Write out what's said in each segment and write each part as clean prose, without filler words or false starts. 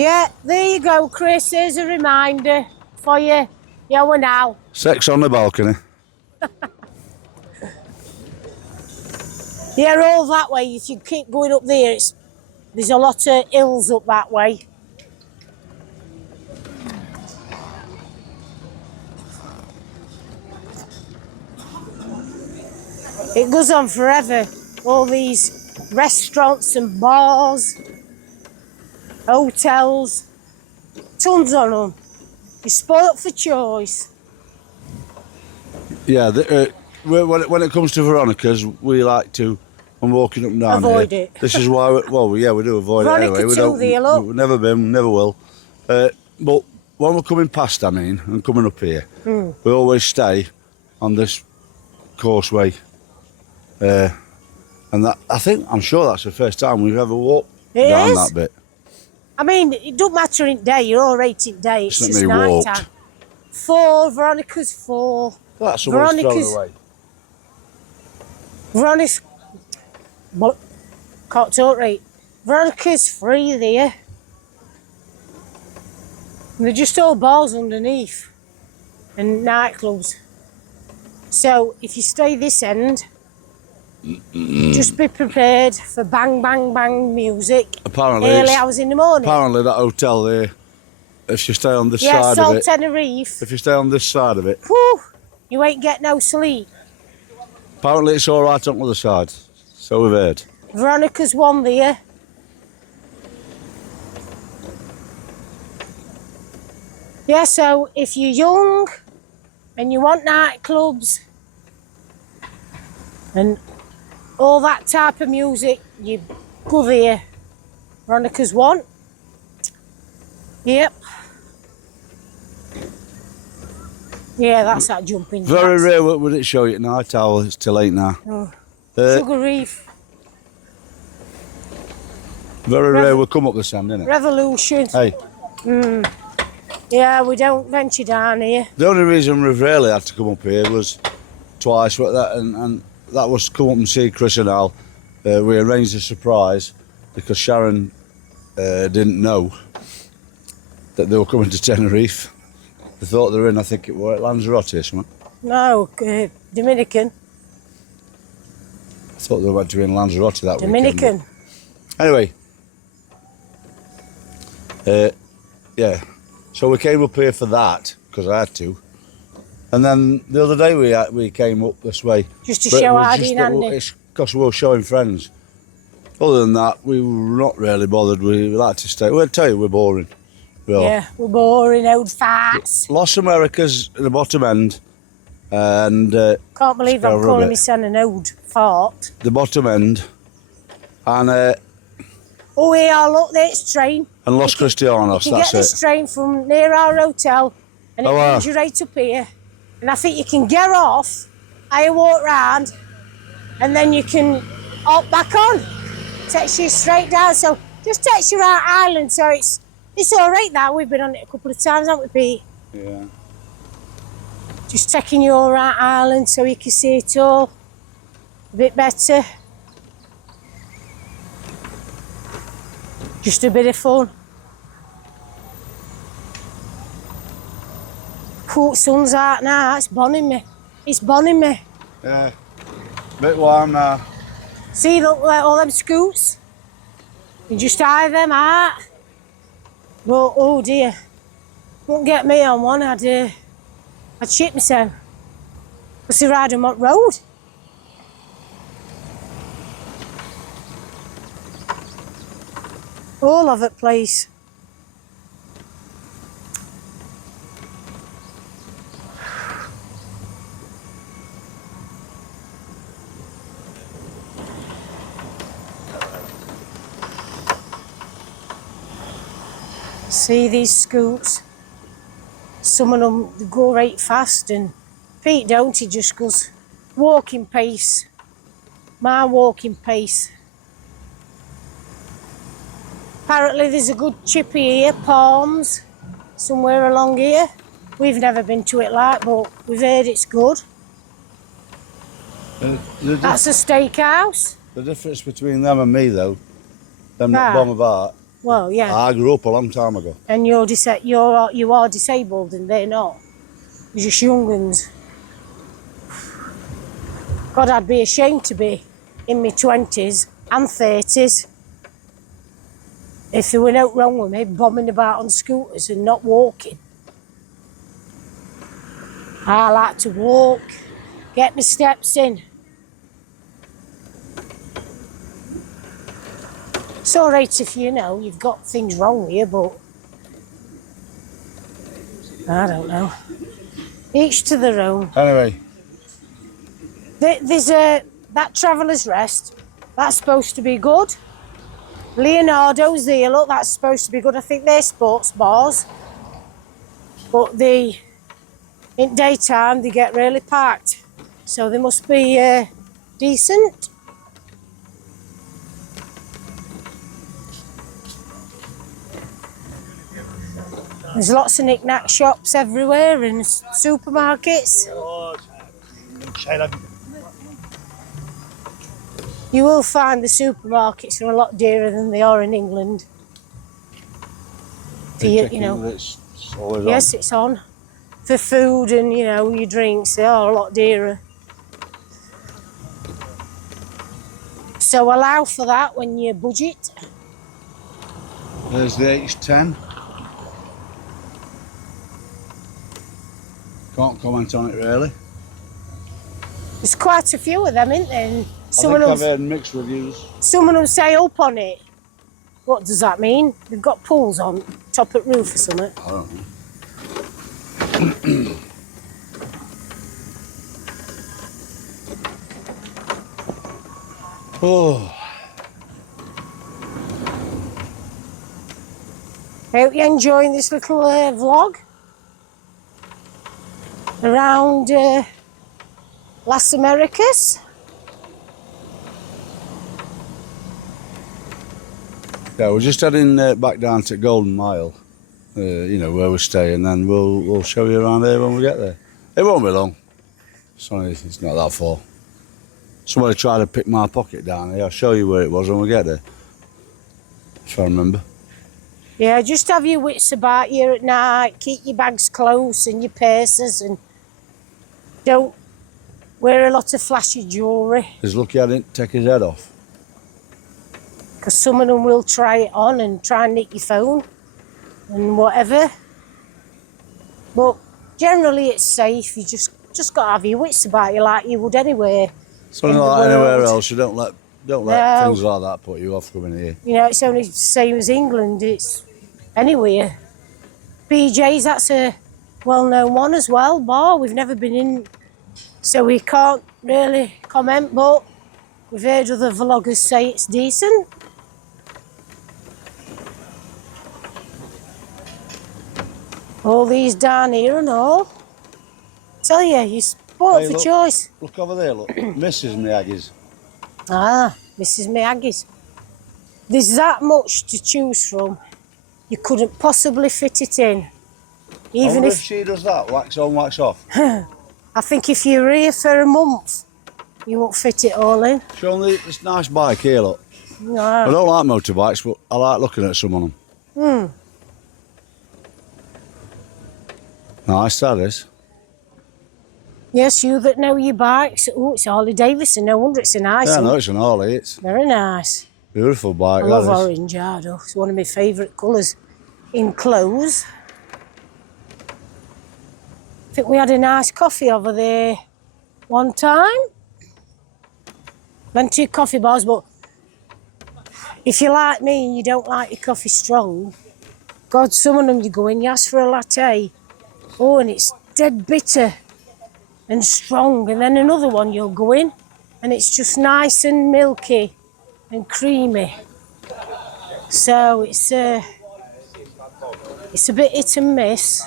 Yeah, there you go, Chris. Here's a reminder for you. Yeah, we're now. Sex on the balcony. Yeah, all that way. If you keep going up there, there's a lot of hills up that way. It goes on forever. All these restaurants and bars, hotels, tons on them. You're spoilt for choice. Yeah, when it comes to Veronica's, we like to, when walking up and down Avoid here, it. This is why, we do avoid Veronica it anyway. too, there, look. We've never been, never will. But when we're coming past, and coming up here, we always stay on this causeway. And that, I'm sure that's the first time we've ever walked down that bit. I mean, it don't matter in day, you're all right in day, it's just night time. 4, Veronica's 4. That's someone's thrown away. Veronica's... Can't talk right. Veronica's 3 there. And they're just all bars underneath. And nightclubs. So, if you stay this end, just be prepared for bang, bang, bang music. Apparently, early hours in the morning. Apparently, that hotel there, if you stay on this side of it, Tenerife. If you stay on this side of it, whew, you ain't get no sleep. Apparently, it's all right on the other side. So we've heard. Veronica's 1 there. Yeah, so if you're young and you want nightclubs and all that type of music, you go there. Veronica's 1. Yep. Yeah, that's that jumping jacks. Very rare would it show you at night owl. It's too late now. Oh. Sugar Reef. Very rare we'll come up this end, isn't it? Revolution. Hey. Yeah, we don't venture down here. The only reason we've really had to come up here was twice, and that was to come up and see Chris and Al. We arranged a surprise because Sharon didn't know that they were coming to Tenerife. They thought they were in, I think it was at Lanzarote or something. No, Dominican. I thought they went to be in Lanzarote that Dominican. weekend. Anyway, yeah. So we came up here for that because I had to, and then the other day we came up this way just to show Hardy and Andy. It's because we were showing friends. Other than that, we were not really bothered. We like to stay. We'll tell you, we're boring. Yeah, we're boring old farts. Los Americas at the bottom end, and can't believe I'm calling my son an old fart. The bottom end, and oh yeah, look, there's train. And Los Cristianos, you can that's get this train from near our hotel, and it brings you right up here. And I think you can get off, I walk round, and then you can hop back on. Takes you straight down, so just takes you around Ireland, so it's all right now. We've been on it a couple of times, haven't we, Pete? Yeah. Just taking you all around Ireland so you can see it all a bit better. Just a bit of fun. Cool, sun's out now, it's bonning me. It's bonning me. Yeah, bit warm now. See, look, all them scoots? You just eye them out. But, oh dear, won't get me on one, I'd shit myself. Because they're riding on road. All of it, please. See these scoots? Some of them go right fast, and Pete don't, he just goes walking pace. My walking pace. Apparently there's a good chippy here, Palms, somewhere along here. We've never been to it like, but we've heard it's good. That's a steakhouse. The difference between them and me though, them that bomb about, Well, yeah. I grew up a long time ago. And you are disabled and they're not. You're just young uns. God, I'd be ashamed to be in my 20s and 30s if there were no wrong with me bombing about on scooters and not walking. I like to walk, get my steps in. It's all right if you know you've got things wrong with you, but I don't know. Each to their own. Anyway, There's that Traveller's Rest. That's supposed to be good. Leonardo's there. Look, that's supposed to be good. I think they're sports bars, but in daytime they get really packed, so they must be decent. There's lots of knick-knack shops everywhere and supermarkets. You will find the supermarkets are a lot dearer than they are in England. For you know. It's always Yes, on. it's on. For food and, you know, your drinks, they are a lot dearer. So allow for that when you budget. There's the H10. Can't comment on it really. There's quite a few of them, isn't there? And I think I've heard mixed reviews. some of them say up on it. What does that mean? They've got pools on top of the roof or something. I don't know. Oh, I hope you're enjoying this little vlog around Las Americas. yeah, we're just heading back down to Golden Mile, you know, where we stay, and then we'll show you around here when we get there. It won't be long. It's not that far. Somebody tried to pick my pocket down here. I'll show you where it was when we get there, if I remember. Yeah, just have your wits about you at night. Keep your bags close and your purses, and don't wear a lot of flashy jewellery, He's lucky I didn't take his head off. because some of them will try it on and try and nick your phone and whatever. But generally it's safe. You just got to have your wits about you like you would anywhere. Something in the like anywhere world. else, you don't let No. things like that put you off coming here. You know, it's only the same as England. It's anywhere. BJ's, that's a well-known one as well, bar. We've never been in, so we can't really comment, but we've heard other vloggers say it's decent. All these down here and all. Tell you, you sport Hey, for look. choice. Look over there, look. Mrs. Miyagi's. Ah, Mrs. Miyagi's. There's that much to choose from. You couldn't possibly fit it in. Even If if, she does that, wax on, wax off. I think if you're here for a month, you won't fit it all in. Show me this nice bike here, look. I No. don't like motorbikes, but I like looking at some of them. Nice, that is. Yes, you that know your bikes. Oh, it's Harley Davidson. No wonder it's a nice Yeah, one. no, it's an Harley. It's Very nice. a beautiful bike, I love that is. orange, I do. It's one of my favourite colours in clothes. I think we had a nice coffee over there one time. Went to coffee bars, but if you're like me and you don't like your coffee strong, God, some of them you go in, you ask for a latte, oh, and it's dead bitter and strong. And then another one you'll go in, and it's just nice and milky and creamy. So it's a bit hit and miss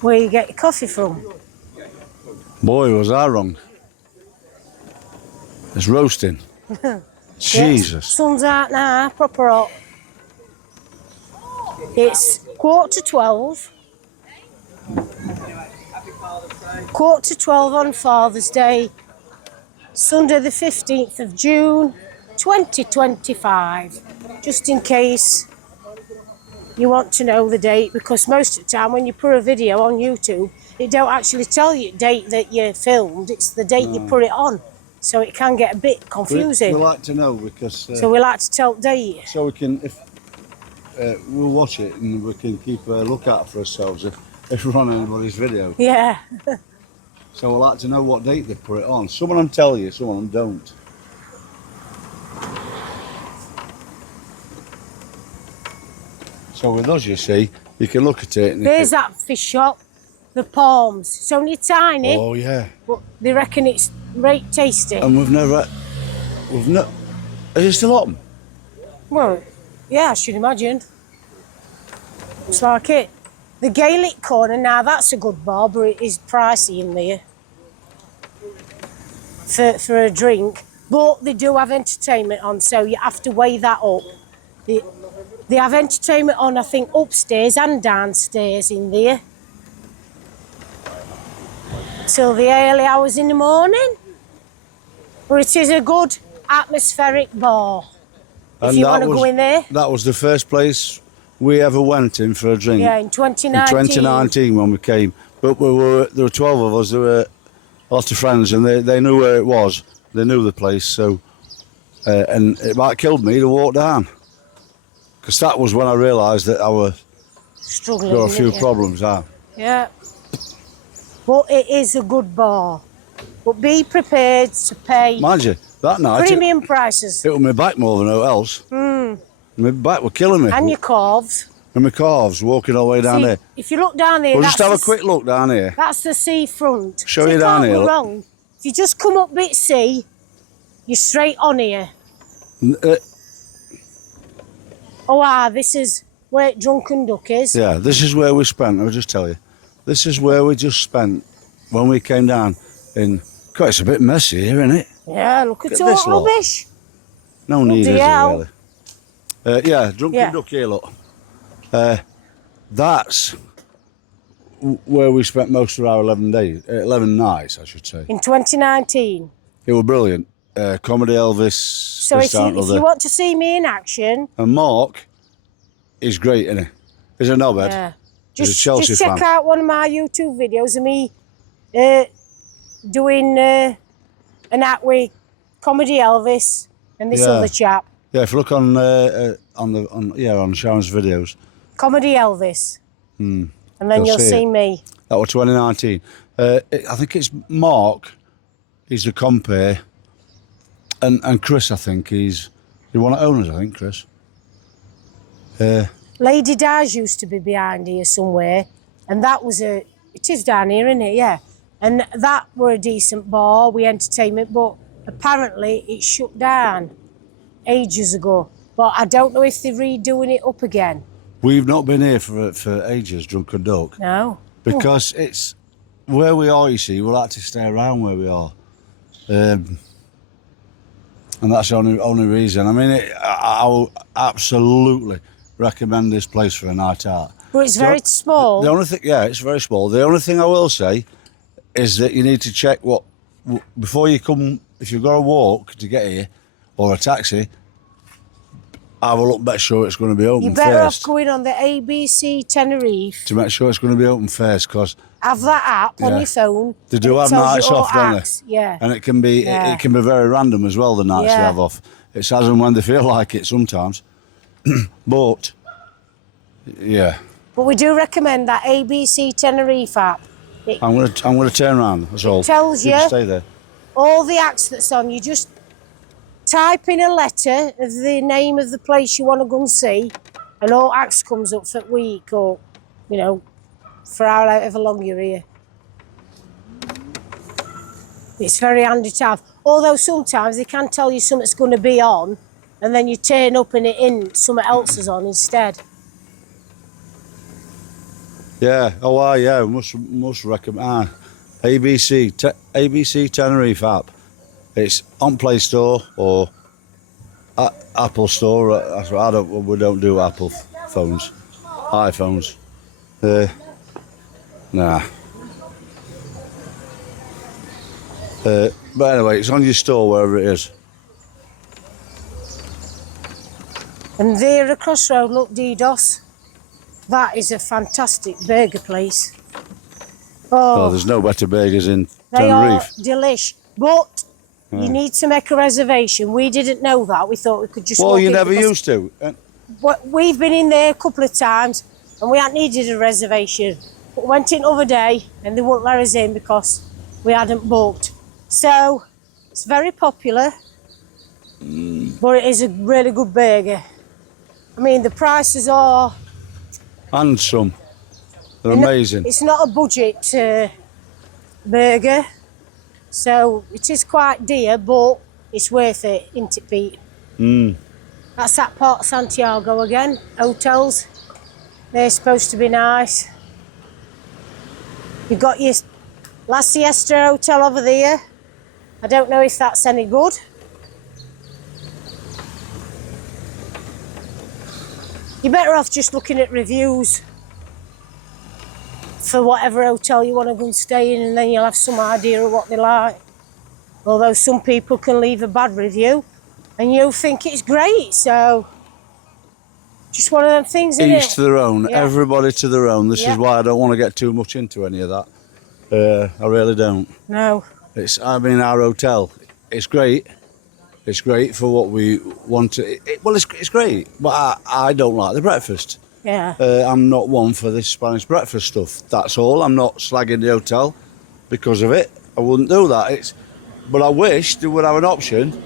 where you get your coffee from. Boy, was I wrong. It's roasting. Jesus. Sun's out now, proper hot. It's 11:45. 11:45 on Father's Day, Sunday the 15th of June, 2025, just in case you want to know the date, because most of the time when you put a video on YouTube, it don't actually tell you the date that you filmed, it's the date you put it on. So it can get a bit confusing. We like to know because... so we like to tell the date. So we can, if we'll watch it and we can keep a lookout for ourselves if we're on anybody's video. Yeah. So we like to know what date they put it on. Some of them tell you, some of them don't. So with us, you see, you can look at it. And there's that fish shop, the Palms. It's only tiny. Oh yeah. But they reckon it's right tasty. And we've not. Is it still open? Well, yeah, I should imagine. It's like it. The Gaelic corner, now that's a good bar, but it is pricey in there for a drink. But they do have entertainment on, so you have to weigh that up. They have entertainment on, I think, upstairs and downstairs in there. Till the early hours in the morning. But it is a good atmospheric bar. If you want to go in there. That was the first place we ever went in for a drink. Yeah, in 2019. In 2019 when we came. But there were 12 of us, there were lots of friends, and they knew where it was. They knew the place, so... and it might have killed me to walk down. Because that was when I realised that I was... Struggling, got a few problems, Yeah. But it is a good bar. But be prepared to pay... Mind you, that night... premium prices. It was my back more than anything else. My back were killing me. And your calves. And my calves walking all the way down there. If you look down there... We'll just have a quick look down here. That's the seafront. Show you down here. Wrong. If you just come up bit sea, you're straight on here. This is where Drunken Duck is. Yeah, this is where we spent, I'll just tell you. This is where we just spent when we came down in... God, it's a bit messy here, isn't it? Yeah, look at all this the lot. rubbish. No need, is there, really? Yeah, Drunken Yeah. Duck here, look. That's where we spent most of our 11 nights, I should say. In 2019. It was brilliant. Comedy Elvis. So if you want to see me in action... And Mark is great, isn't he? He's a knobhead. Yeah. He's a Chelsea just check fan. out one of my YouTube videos of me doing an act with Comedy Elvis and this other chap. Yeah, if you look on Sharon's videos. Comedy Elvis. And then you'll see me. That was 2019. I think it's Mark. He's the compere. And Chris, I think, he's one of the owners, I think, Chris. Lady Di's used to be behind here somewhere. And that was it is down here, isn't it? Yeah. And that were a decent bar with entertainment, but apparently it shut down ages ago. But I don't know if they're redoing it up again. We've not been here for ages, Drunken Duck. No. Because it's where we are, you see, we like to stay around where we are. And that's the only reason. I mean, I will absolutely recommend this place for a night out. But it's very small. The only thing, yeah, it's very small. The only thing I will say is that you need to check before you come, if you've got to walk to get here, or a taxi, have a look, make sure it's going to be open first. You're better off going on the ABC Tenerife. To make sure it's going to be open first, because... Have that app on your phone. They do have nights off, don't they? Yeah. And it can be very random as well, the nights they have off. It's as and when they feel like it sometimes. But, yeah. But we do recommend that ABC Tenerife app. I'm gonna turn around, that's all. It tells you stay there. all the acts that's on. You just type in a letter of the name of the place you want to go and see, and all acts comes up for the week, or, for however long you're here. It's very handy to have. Although sometimes they can tell you something's going to be on, and then you turn up and something else is on instead. Yeah, must recommend. ABC Tenerife app. It's on Play Store or Apple Store. We don't do Apple phones, iPhones. Nah. But anyway, it's on your store wherever it is. And there across the road, look, DDoS. That is a fantastic burger place. Oh, Oh, there's no better burgers in they are Tenerife. delish. But you need to make a reservation. We didn't know that. We thought we could just Well, walk you in never because- used to. But we've been in there a couple of times and we hadn't needed a reservation. But went in the other day and they wouldn't let us in because we hadn't booked. So it's very popular, but it is a really good burger. I mean, the prices are... And some. They're amazing. It's not a budget burger, so it is quite dear, but it's worth it, isn't it, Pete? That's that part of Santiago again. Hotels, they're supposed to be nice. You've got your La Siesta Hotel over there. I don't know if that's any good. You're better off just looking at reviews for whatever hotel you want to go and stay in, and then you'll have some idea of what they like. Although some people can leave a bad review and you think it's great, so just one of them things, isn't Each it? to their own. Yeah. Everybody to their own. This Yeah. is why I don't want to get too much into any of that. I really don't. No. I mean, our hotel, it's great. It's great for what we want to... it's great, but I don't like the breakfast. Yeah. I'm not one for this Spanish breakfast stuff. That's all. I'm not slagging the hotel because of it. I wouldn't do that. But I wish they would have an option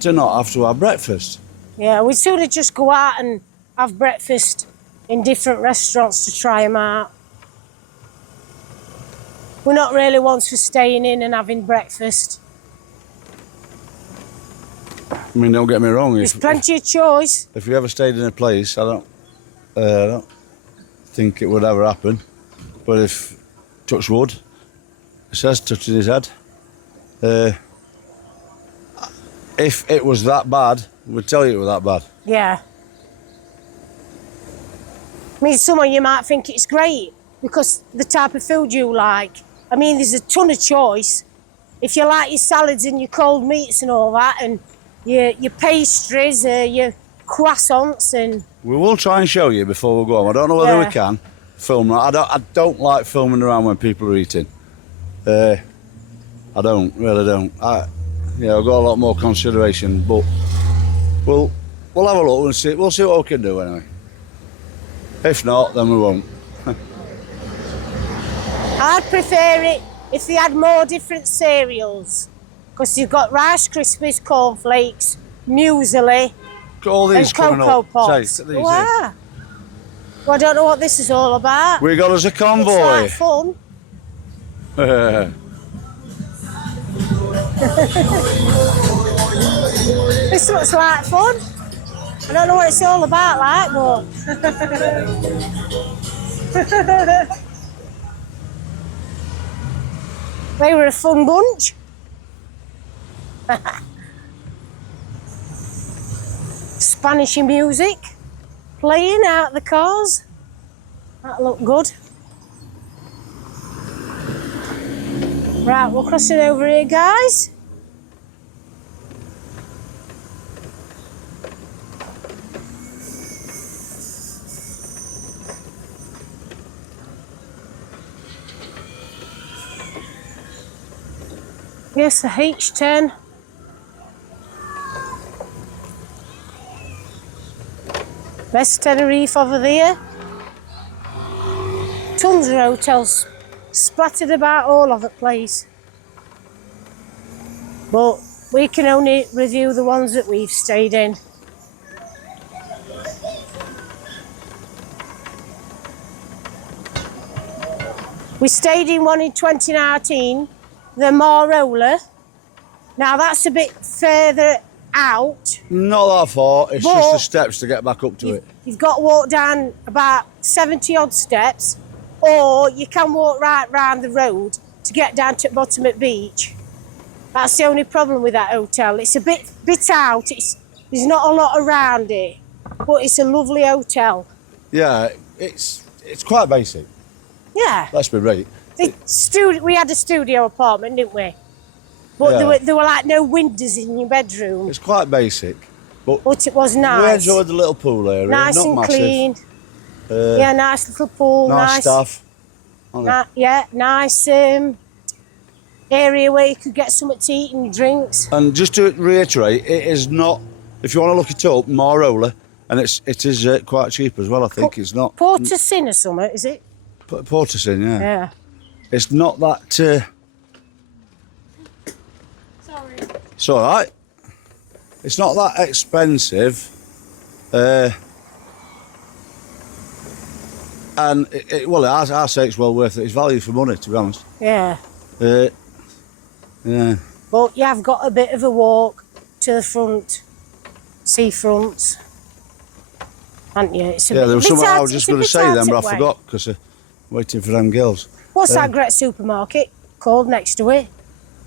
to not have to have breakfast. Yeah, we'd sooner just go out and have breakfast in different restaurants to try them out. We're not really ones for staying in and having breakfast. I mean, don't get me wrong. There's plenty of choice. If you ever stayed in a place, I don't think it would ever happen. But if, touch wood, it says touching his head, if it was that bad, we'd tell you it was that bad. Yeah. I mean, some of you might think it's great because the type of food you like. I mean, there's a ton of choice. If you like your salads and your cold meats and all that, and your pastries, your croissants, and... We will try and show you before we go home. I don't know whether Yeah. we can film that. I don't like filming around when people are eating. I really don't. I've got a lot more consideration, but we'll have a look and see. We'll see what we can do anyway. If not, then we won't. I'd prefer it if they had more different cereals, because you've got Rice Krispies, cornflakes, muesli, All these and coming Cocoa up. Pops. Say, these Wow. Well, I don't know what this is all about. we got us a It's convoy. like fun. This looks like fun. I don't know what it's all about, like, but... They were a fun bunch. Spanish music playing out the cars. That looked good. Right, we're crossing over here, guys. Yes, the H10. Best Tenerife over there. Tons of hotels splattered about all over the place. But we can only review the ones that we've stayed in. We stayed in one in 2019. The Marola. Now that's a bit further out. Not that far. It's But just the steps to get back up to it. You've got to walk down about 70 odd steps, or you can walk right round the road to get down to the bottom of the beach. That's the only problem with that hotel. It's a bit out. There's not a lot around it, but it's a lovely hotel. Yeah, it's quite basic. Yeah. Let's be right. We had a studio apartment, didn't we? But Yeah. there were like no windows in your bedroom. It's quite basic. but it was We nice. enjoyed the little pool area. Nice not and massive. clean. Yeah, nice little pool. Nice staff. Yeah, nice area where you could get something to eat and drinks. And just to reiterate, it is not. If you want to look it up, Morola, and it is quite cheap as well. I think it's not. Portersin or something, is it? Portersin, yeah. Yeah. It's not that. Sorry. It's all right. It's not that expensive. And I say it's well worth it. It's value for money, to be honest. Yeah. Yeah. But you have got a bit of a walk to the front, seafront, haven't you? It's a Yeah, there was something I hard- was just it's a going to bit say hard then, to but I wait. forgot because waiting for them girls. What's that great supermarket called next to it?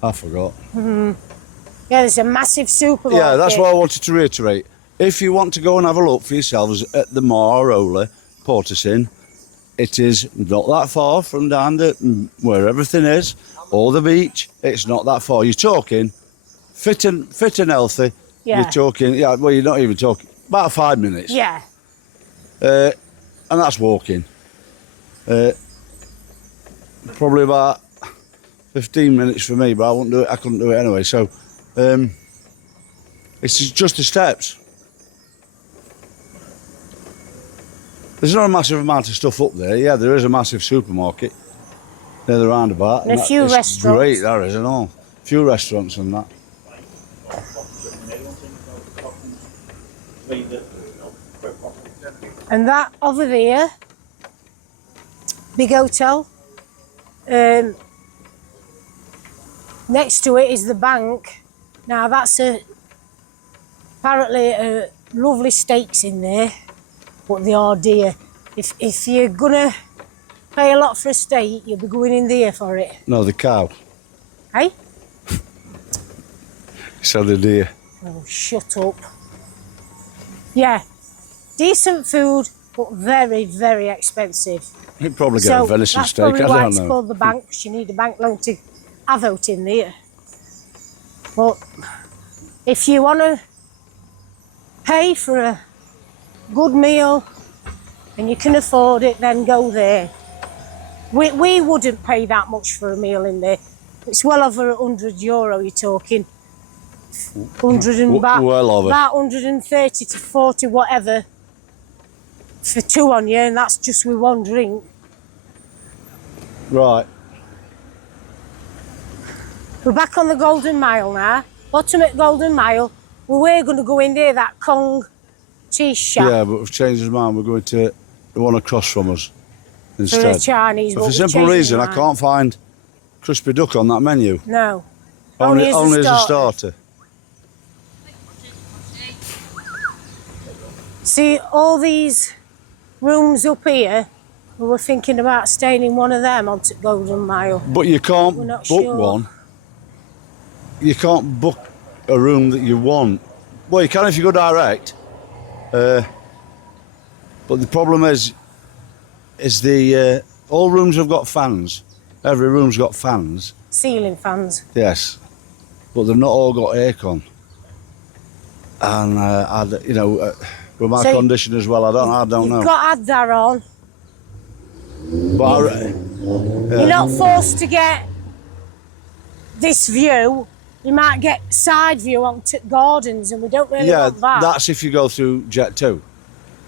I forgot. Yeah, there's a massive supermarket. Yeah, that's what I wanted to reiterate. If you want to go and have a look for yourselves at the Morola, Portersin, it is not that far from down where everything is, or the beach. It's not that far. You're talking fit and healthy. Yeah. You're talking, well, you're not even talking, about 5 minutes. Yeah. And that's walking. Probably about 15 minutes for me, but I couldn't do it anyway. So it's just the steps. There's not a massive amount of stuff up there. Yeah, there is a massive supermarket near the roundabout. And a few it's restaurants. Great, that is, and all. A few restaurants and that. And that over there, big hotel. Next to it is the bank. Now that's apparently lovely steaks in there, but they are dear. If you're gonna pay a lot for a steak, you'll be going in there for it. No, the cow. Hey? So the deer. Oh, shut up. Yeah, decent food, but very, very expensive. You'd probably get a venison that's steak, probably I why don't it's know. called the bank, because you need a bank loan to have out in there. But if you want to pay for a good meal and you can afford it, then go there. We wouldn't pay that much for a meal in there. It's well over €100, you're talking. 100 and Well over. about 130 to 40, whatever, for two on you, and that's just with one drink. Right. We're back on the Golden Mile now. Bottom at Golden Mile. We were going to go in there, that Kong cheese shop. Yeah, but we've changed his mind. We're going to the one across from us For instead. a Chinese. For but a we simple changed reason, our I mind. can't find crispy duck on that menu. No. Only as as a starter. See, all these rooms up here, we were thinking about staying in one of them on Golden Mile. But you can't We're book not sure. one. You can't book a room that you want. Well, you can if you go direct. But the problem is the all rooms have got fans. Every room's got fans. Ceiling fans. Yes, but they've not all got aircon. And with my So condition as well, I don't You've know. got Adda on. But You're not forced to get this view. You might get side view onto gardens, and we don't really yeah, want that. that's if you go through Jet 2.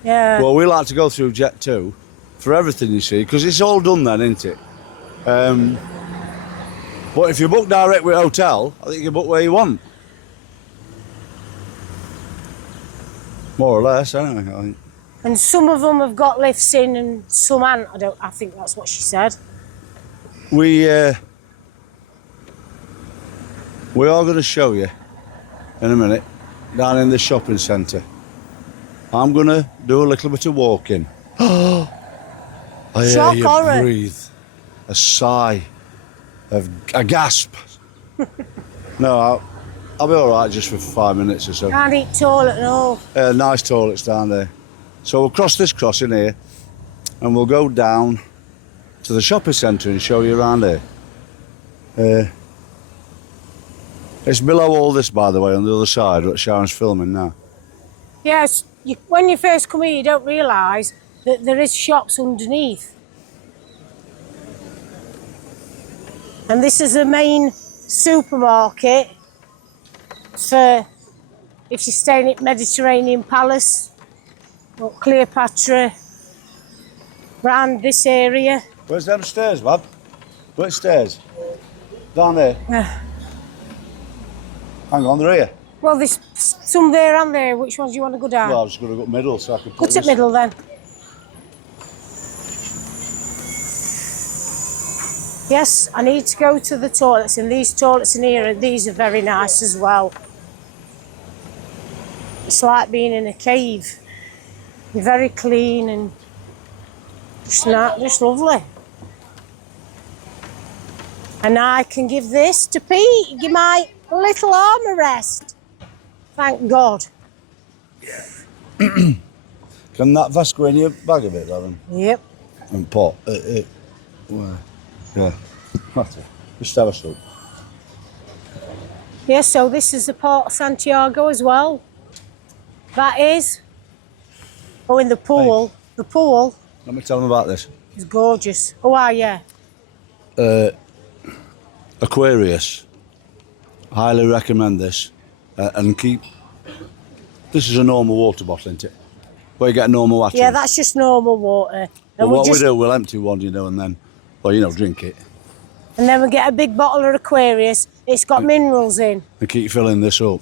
Yeah. Well, we like to go through Jet 2 for everything, you see, because it's all done then, isn't it? But if you book direct with hotel, I think you can book where you want. More or less, anyway, I think. And some of them have got lifts in, and some haven't. I think that's what she said. We are going to show you in a minute down in the shopping centre. I'm going to do a little bit of walking. I hear Shock you horror. breathe. A sigh, a gasp. No, I'll be all right just for 5 minutes or so. Can't eat toilet and all. Nice toilets down there. So we'll cross this crossing here and we'll go down to the shopping centre and show you around here. It's below all this, by the way, on the other side, what Sharon's filming now. Yes, when you first come here, you don't realise that there is shops underneath. And this is the main supermarket for if you're staying at Mediterranean Palace or Cleopatra, around this area. Where's them stairs, Bob? Which stairs? Down there. Hang on, they're here. Well, there's some there and there. Which ones do you want to go down? Well, I was going to go middle so I could Go put to this. middle then. Yes, I need to go to the toilets, and these toilets in here, these are very nice as well. It's like being in a cave. They're very clean and just lovely. And I can give this to Pete, give my little arm a rest. Thank God. Can that vest go in your bag a bit, Darren? Yep. And pot? Where? Yeah. Just have a look. Yeah, so this is the Port of Santiago as well. That is. Oh, in the pool. Hey. The pool Let me tell them about this. is gorgeous. Oh, wow, yeah. Aquarius. Highly recommend this. And keep. This is a normal water bottle, isn't it? Where you get normal water. Yeah, that's just normal water. Well, what we do, we'll empty one, and then, drink it. And then we get a big bottle of Aquarius. It's got minerals in. And keep filling this up.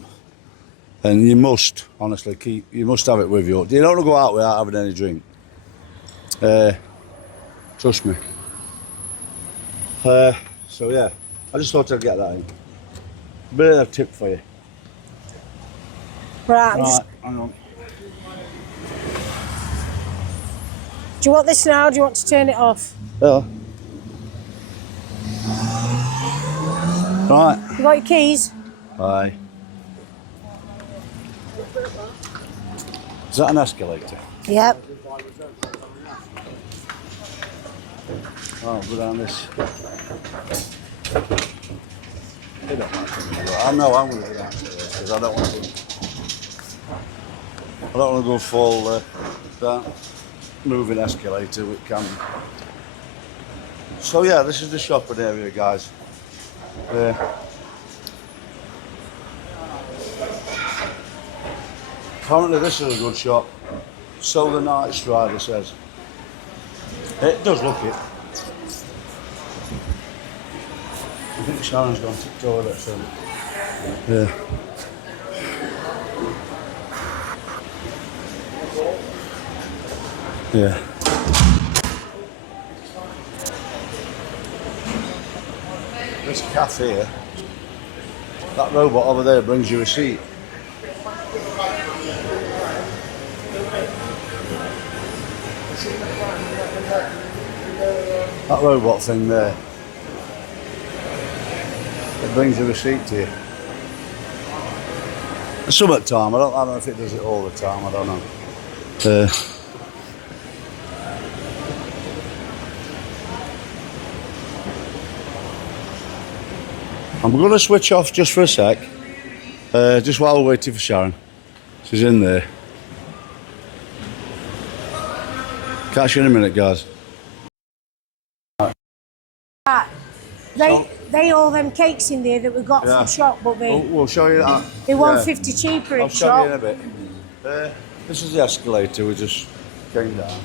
And you must, honestly, you must have it with you. You don't want to go out without having any drink. Trust me. So yeah, I just thought I'd get that in. Bit of a tip for you. Right. Hang on. Do you want this now or do you want to turn it off? Yeah. Right. You got your keys? Aye. Is that an escalator? Yep. Oh, go down this. I know I'm going to go down because I don't want to go full that moving escalator with camera. So yeah, this is the shopping area, guys. Apparently this is a good shop. So the night strider says. It does look it. I think Sharon's gone to the toilet, so yeah. Yeah. This cafe, that robot over there brings you a seat. That robot thing there, it brings you a seat to you. Some at time, I don't know if it does it all the time, I don't know. I'm going to switch off just for a sec, just while we're waiting for Sharon. She's in there. Catch you in a minute, guys. They all them cakes in there that we got from shop, but We'll show you that. they're $1.50 cheaper in I'll shop. show you in a bit. This is the escalator, we just came down.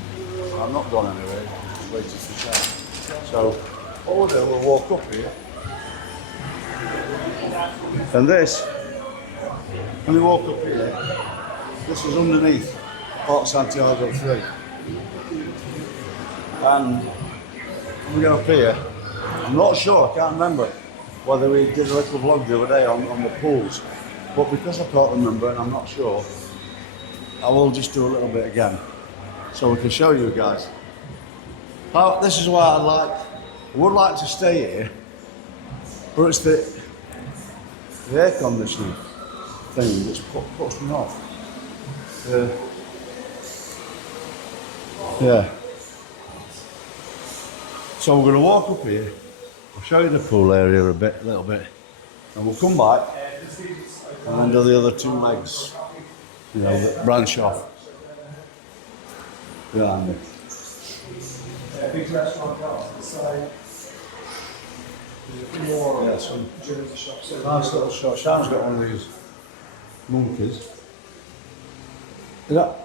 I'm not gone anywhere, just waiting for Sharon. So, what we'll do, we'll walk up here. And this, when we walk up here, this is underneath Port Santiago 3. And when we get up here, I'm not sure, I can't remember whether we did a little vlog the other day on the pools. But because I can't remember and I'm not sure, I will just do a little bit again. So we can show you guys. This is why I would like to stay here, but it's the air conditioning thing that's puts me off. Yeah. So we're going to walk up here. I'll show you the pool area a little bit, and we'll come back and then do the other two legs. You know, that branch off. Behind me. Big restaurant out the side. There's a few more Yeah, some Jersey shops. nice little shop. Sharon's got one of these monkeys. Is that?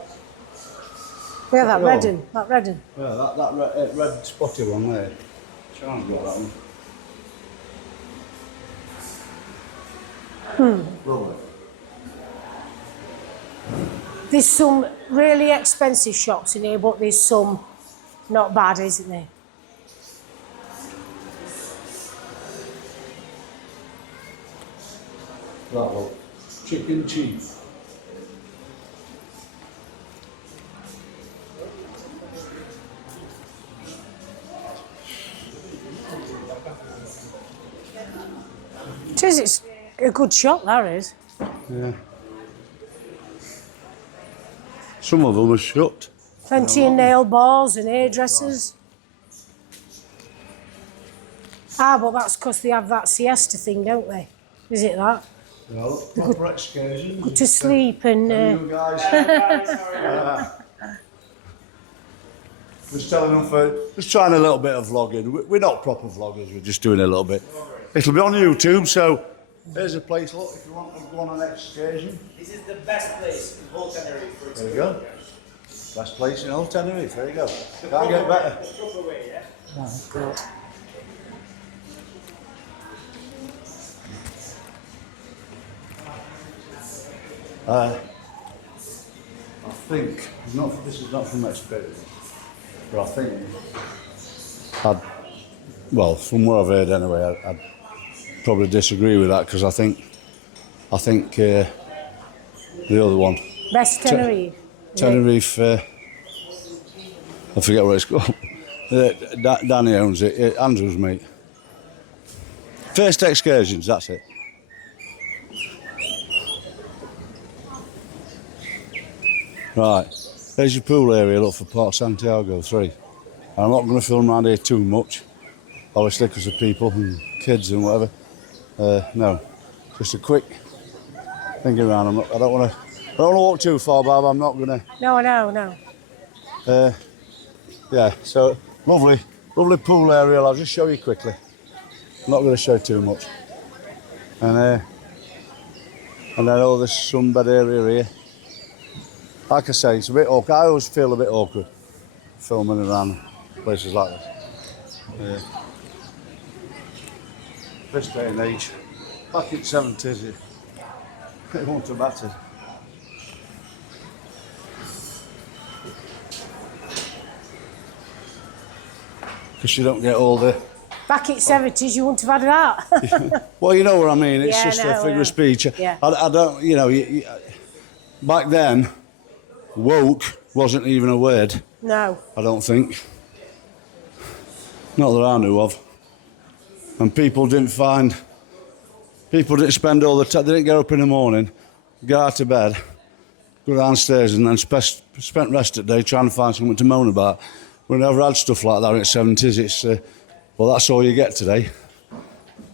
Yeah, that Yeah. red one. That red one. Yeah, that red spotty one there. Sharon's got that one. Lovely. There's some really expensive shops in here, but there's some not bad, isn't there? That look. Chicken cheap. It is, it's a good shop, that is. Yeah. Some of them are shut. Plenty of nail bars and hairdressers. Ah, but that's because they have that siesta thing, don't they? Is it that? Yeah, look, proper excursion. Go to sleep and... You guys. Just telling them just trying a little bit of vlogging. We're not proper vloggers, we're just doing a little bit. It'll be on YouTube, so there's a place, look, if you want to go on an excursion. This is the best place in whole Tenerife for There you go. Best place in Old Tenerife, there you go. Can't get better. The proper way, yeah? I think, this is not from experience, but I think, well, from what I've heard anyway, I'd probably disagree with that because I think the other one, Best Tenerife. Tenerife, I forget what it's called. Danny owns it, Andrew's mate. First Excursions, that's it. Right, there's your pool area, look, for Port Santiago 3. And I'm not going to film around here too much, obviously because of people and kids and whatever. No, just a quick thing around. I don't want to walk too far, Bob. I'm not going to. No. Yeah, so lovely pool area. I'll just show you quickly. I'm not going to show too much. And then all this sunbed area here. Like I say, it's a bit awkward. I always feel a bit awkward filming around places like this. Yeah. This day and age, back in the 70s, it won't have mattered. Because you don't get all the... Back in 70s, you wouldn't have had that. Well, you know what I mean. It's Yeah, just no, a figure yeah. of speech. Yeah. I don't, you know, back then, woke wasn't even a word. No. I don't think. Not that I knew of. And people didn't spend all the time, they didn't get up in the morning, get out of bed, go downstairs and then spent rest of the day trying to find something to moan about. We never had stuff like that in the 70s. It's, well, that's all you get today.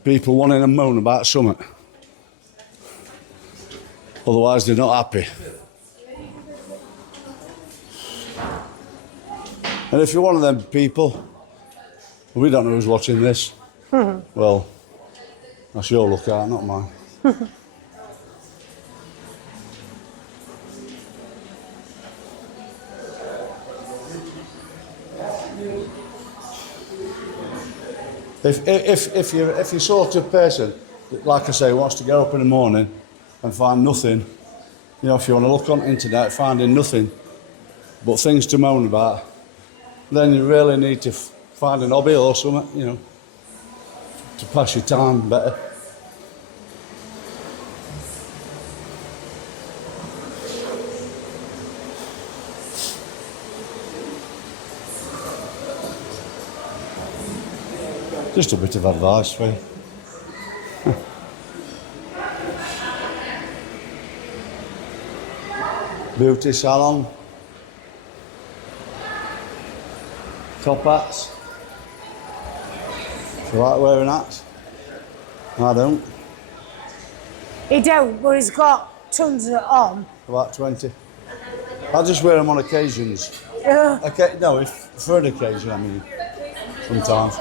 People wanting to moan about something. Otherwise, they're not happy. And if you're one of them people, we don't know who's watching this. Well, that's your lookout, not mine. If you're sort of person that, like I say, wants to get up in the morning and find nothing, you know, if you want to look on the internet finding nothing but things to moan about, then you really need to find an hobby or something, you know, to pass your time better. Just a bit of advice for you. Beauty salon. Top hats. Do you like wearing hats? I don't. He don't, but he's got tons of on. About 20. I just wear them on occasions. Yeah. Okay, no, if for an occasion, I mean, sometimes.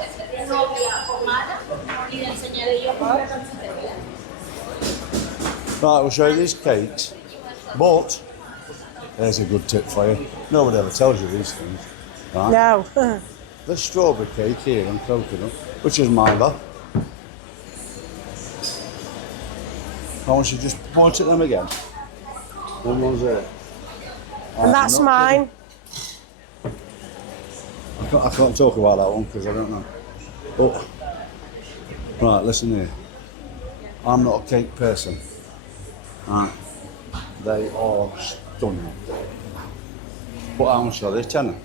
Right, we'll show you these cakes. But, there's a good tip for you. Nobody ever tells you these things. Right? No. This strawberry cake here and coconut, which is mine, though. I want you to just point at them again. Them ones there. And that's mine. I can't talk about that one because I don't know. But, right, listen here. I'm not a cake person. Right. They are stunning. But how much are they? Tenner?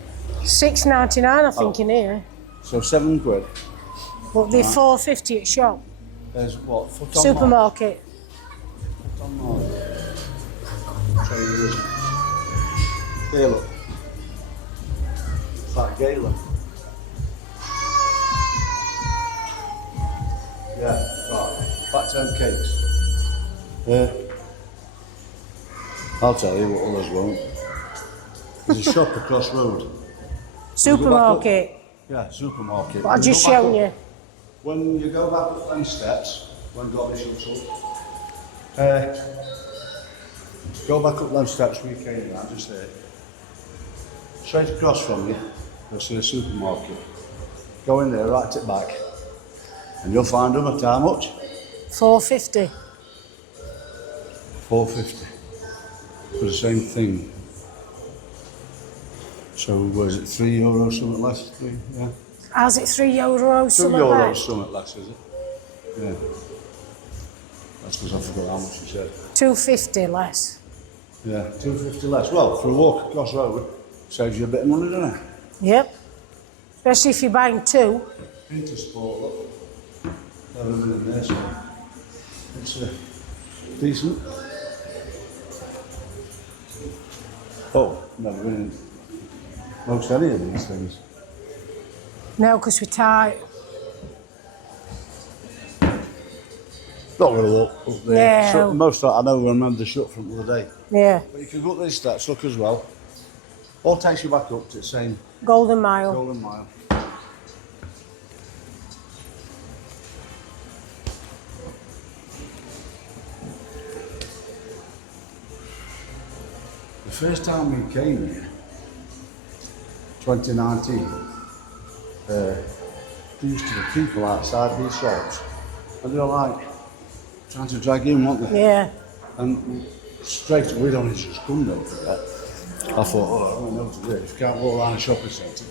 $6.99, I think, in here. So £7. But they're $4.50 at shop. There's what? Foot on Supermarket. Foot on market. Show you this. Here, look. It's like Gala. Yeah, right. Back to them cakes. Yeah. I'll tell you what others won't. There's a shop across road. Supermarket. Yeah, supermarket. But I've just shown you. When you go back up them steps, when God shuts up, go back up them steps we came down, just there. Straight across from you, you'll see a supermarket. Go in there, right it back, and you'll find them at how much? $4.50. $4.50 for the same thing. So was it €3 something less? Yeah. How's it €3 something €2 like? something less, is it? Yeah. That's because I forgot how much you said. $2.50 less. Yeah, $2.50 less. Well, for a walk across road, saves you a bit of money, doesn't it? Yep. Especially if you're buying two. Intersport, look. Everything in there, so it's decent. Oh, never been in most any of these things. No, because we're tight. Not really look up there. Yeah. So, most of that I know when I'm the shut from the other day. Yeah. But you can go up these steps, look as well. All takes you back up to the same Golden Mile. Golden Mile. The first time we came here, 2019, there used to be people outside these shops, and they were like trying to drag in, weren't they? Yeah. And straight away, we'd only just come, don't forget. I thought, oh, I don't know what to do. If you can't walk around a shopping centre,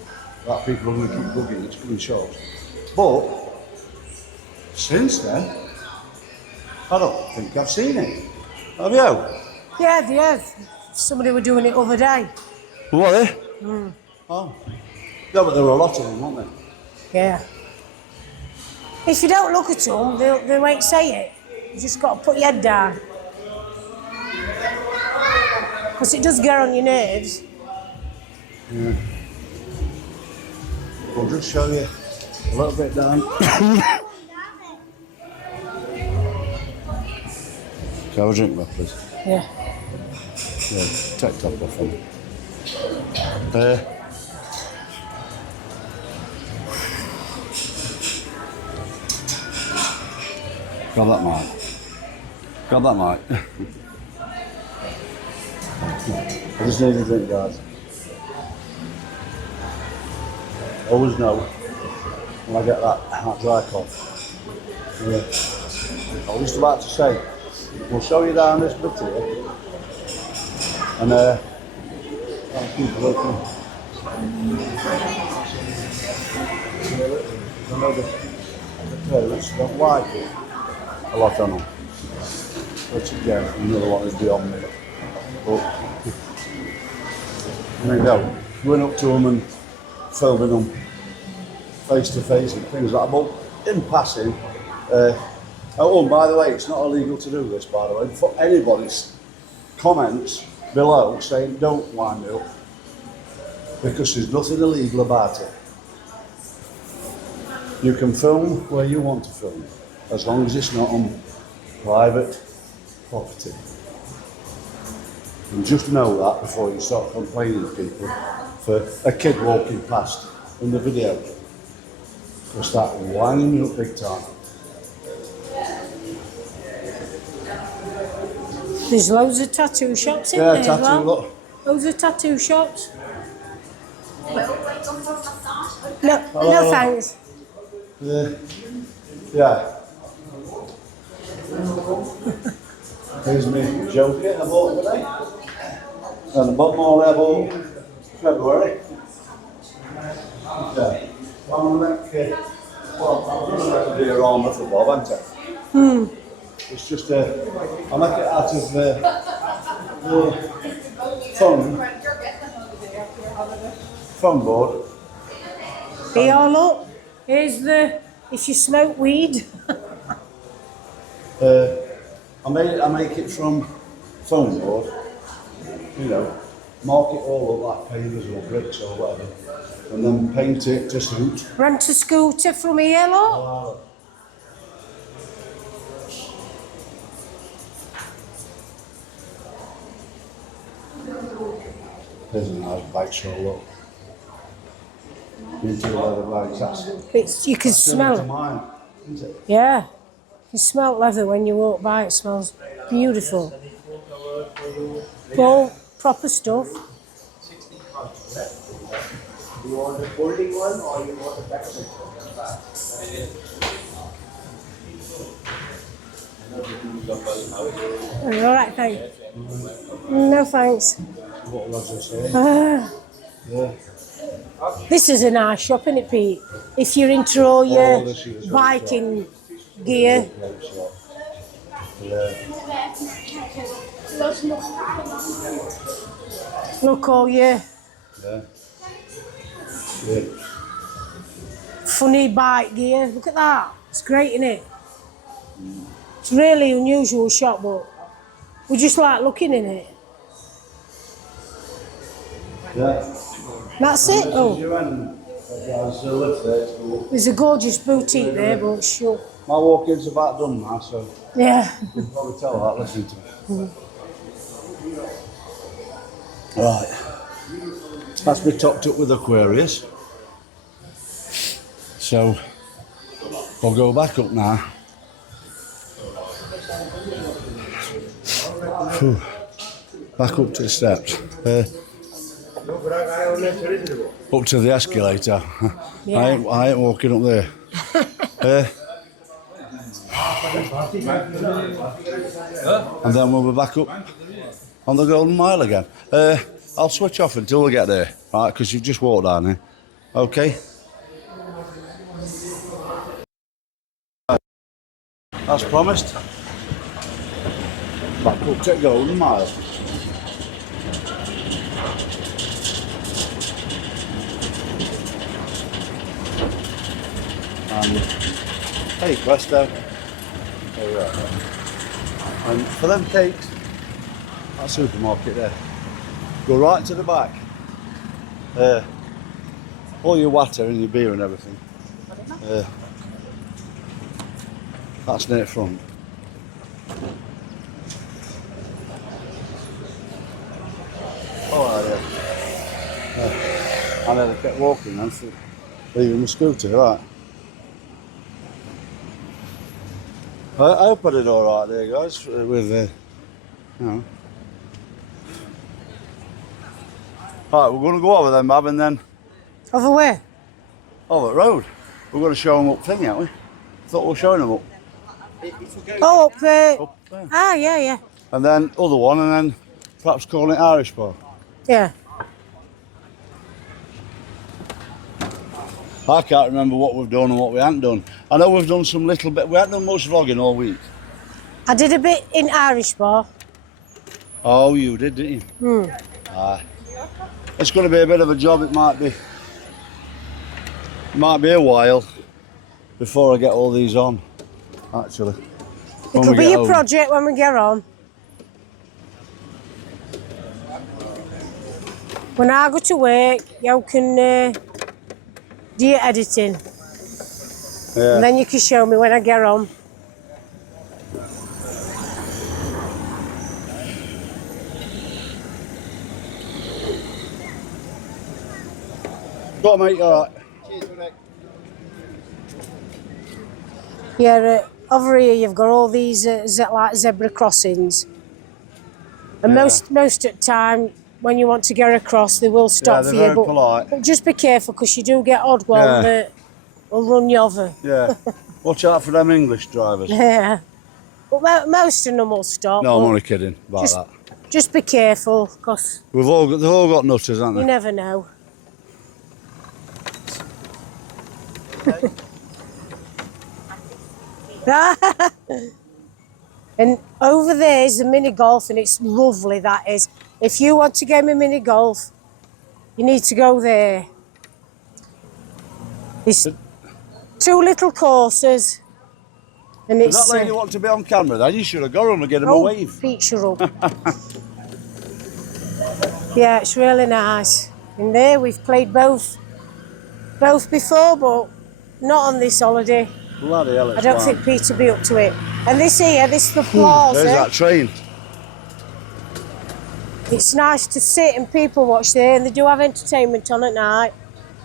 that people are going to keep bugging you to come in shops. But since then, I don't think I've seen it. Have you? Yeah, they have. Somebody were doing it the other day. What, eh? Oh. Yeah, but there were a lot of them, weren't there? Yeah. If you don't look at them, they won't say it. You just got to put your head down. Because it does get on your nerves. Yeah. We'll just show you a little bit down. Can I have a drink back, please? Yeah. Yeah, take top off on. Grab that mic. Grab that mic. I just need a drink, guys. Always know when I get that dry cough. Yeah. I was just about to say, we'll show you down this bit here. And I'll keep looking. I know the parents don't like it a lot on them. Which again, another one is beyond me. But I mean, no, going up to them and filming them face to face and things like that. But in passing, oh, and by the way, it's not illegal to do this, by the way. For anybody's comments below saying don't wind me up, because there's nothing illegal about it. You can film where you want to film, as long as it's not on private property. And just know that before you start complaining to people for a kid walking past in the video. Because that will wind me up big time. There's loads of tattoo shops in Yeah, there as tattoo, well. look. Loads of tattoo shops. No, Hello. no thanks. Yeah. Here's me joking I bought today. And the bottom all I bought February. Yeah. I'm gonna make, well, I'm gonna make a diorama for Bob, haven't I? It's just I make it out of foam board. Here, look. Here's the, if you smoke weed. I make it from foam board, you know, mark it all up like pavers or bricks or whatever, and then paint it to suit. Rent a scooter from here, look. There's a nice bike show, look. Into leather bikes, It's, you can similar to smell it. mine, isn't it? Yeah. You smell leather when you walk by. It smells beautiful. All proper stuff. Do you want the folding one or you want the back side? All right, thanks. No thanks. What was I saying? Ah, Yeah. this is a nice shop, isn't it, Pete? If you're into all your this is a biking gear. Great shop. Yeah. Look, all your Yeah. Yeah. funny bike gear. Look at that. It's great, isn't it? It's really unusual shop, but we just like looking in it. Yeah. That's it. Oh, You and I still live there. It's cool. there's a gorgeous boutique there, but shut. My walk-in's about done now, so Yeah. you can probably tell that listening to it. Right. That's me topped up with Aquarius. So we'll go back up now. Phew. Back up to the steps. Up to the escalator. Yeah. I ain't walking up there. And then we'll be back up on the Golden Mile again. I'll switch off until we get there, right? Because you've just walked down here. Okay. As promised. Back up to Golden Mile. And hey, presto. There we are. And for them cakes, that supermarket there, go right to the back. All your water and your beer and everything. That's near front. Oh yeah. I never kept walking then, for leaving the scooter, right. I hope I did alright there, guys, with, you know. Right, we're going to go over there, Mab, and then Over where? over the road. We're going to show them up thing, aren't we? Thought we were showing them up. Oh, up there. Up there. Ah, yeah, yeah. And then other one, and then perhaps calling it Irish Bar. Yeah. I can't remember what we've done and what we haven't done. I know we've done some little bit. We haven't done much vlogging all week. I did a bit in Irish Bar. Oh, you did, didn't you? Aye. It's going to be a bit of a job. It might be a while before I get all these on, actually. When It'll we be get a home. project when we get on. When I go to work, you can do your editing. Yeah. And then you can show me when I get on. Go on, mate, alright. Yeah, over here you've got all these like zebra crossings. And Yeah. most of the time, when you want to get across, they will stop they're for you. very polite. But just be careful, because you do get odd one Yeah. that will run you over. Yeah. Watch out for them English drivers. Yeah. But most of them will stop. No, I'm but only kidding about just, that. Just be careful, because They've all got nutters, haven't you they? never know. And over there is the mini golf, and it's lovely, that is. If you want to game a mini golf, you need to go there. It's 2 little courses, and Does it's that lady want to be on camera then? You should have got him and get him a oh, wave. Pete, shut up. Yeah, it's really nice. In there, we've played both before, but not on this holiday. Bloody hell, it's I don't wild. think Pete will be up to it. And this here, this is the plaza. There's that train. It's nice to sit and people watch there, and they do have entertainment on at night.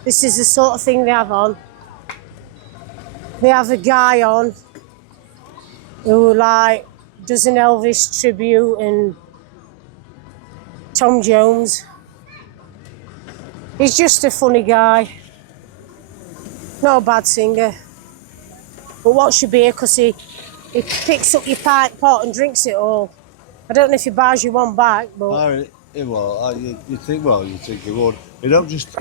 This is the sort of thing they have on. They have a guy on who like does an Elvis tribute and Tom Jones. He's just a funny guy. Not a bad singer. But watch your beer, because he picks up your pint pot and drinks it all. I don't know if he buys you one back, but You think he would. He don't just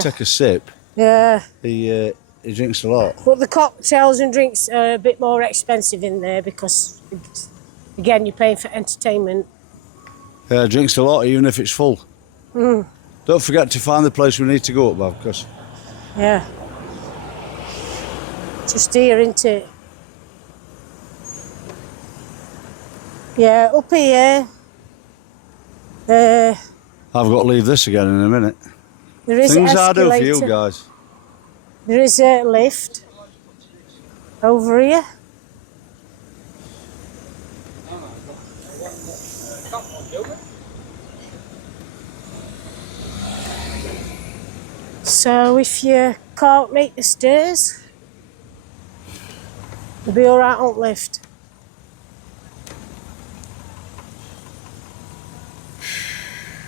take a sip. yeah. He drinks a lot. But the cocktails and drinks are a bit more expensive in there, because, again, you're paying for entertainment. Yeah, drinks a lot, even if it's full. Mm. Don't forget to find the place we need to go up, Bob, because Yeah. Just here, isn't it? Yeah, up here. I've got to leave this again in a minute. There is Things an I do for escalator. you guys. There is a lift over here. So if you can't make the stairs, you'll be all right on lift.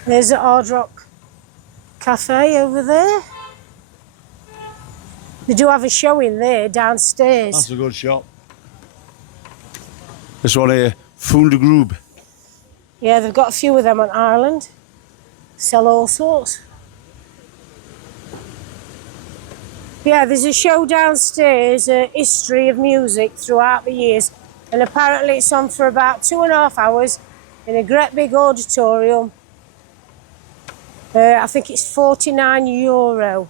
There's the Hard Rock Cafe over there. They do have a show in there downstairs. That's a good shop. This one here, Fundegrube. Yeah, they've got a few of them on Ireland. Sell all sorts. Yeah, there's a show downstairs, a history of music throughout the years, and apparently it's on for about 2.5 hours in a great big auditorium. I think it's €49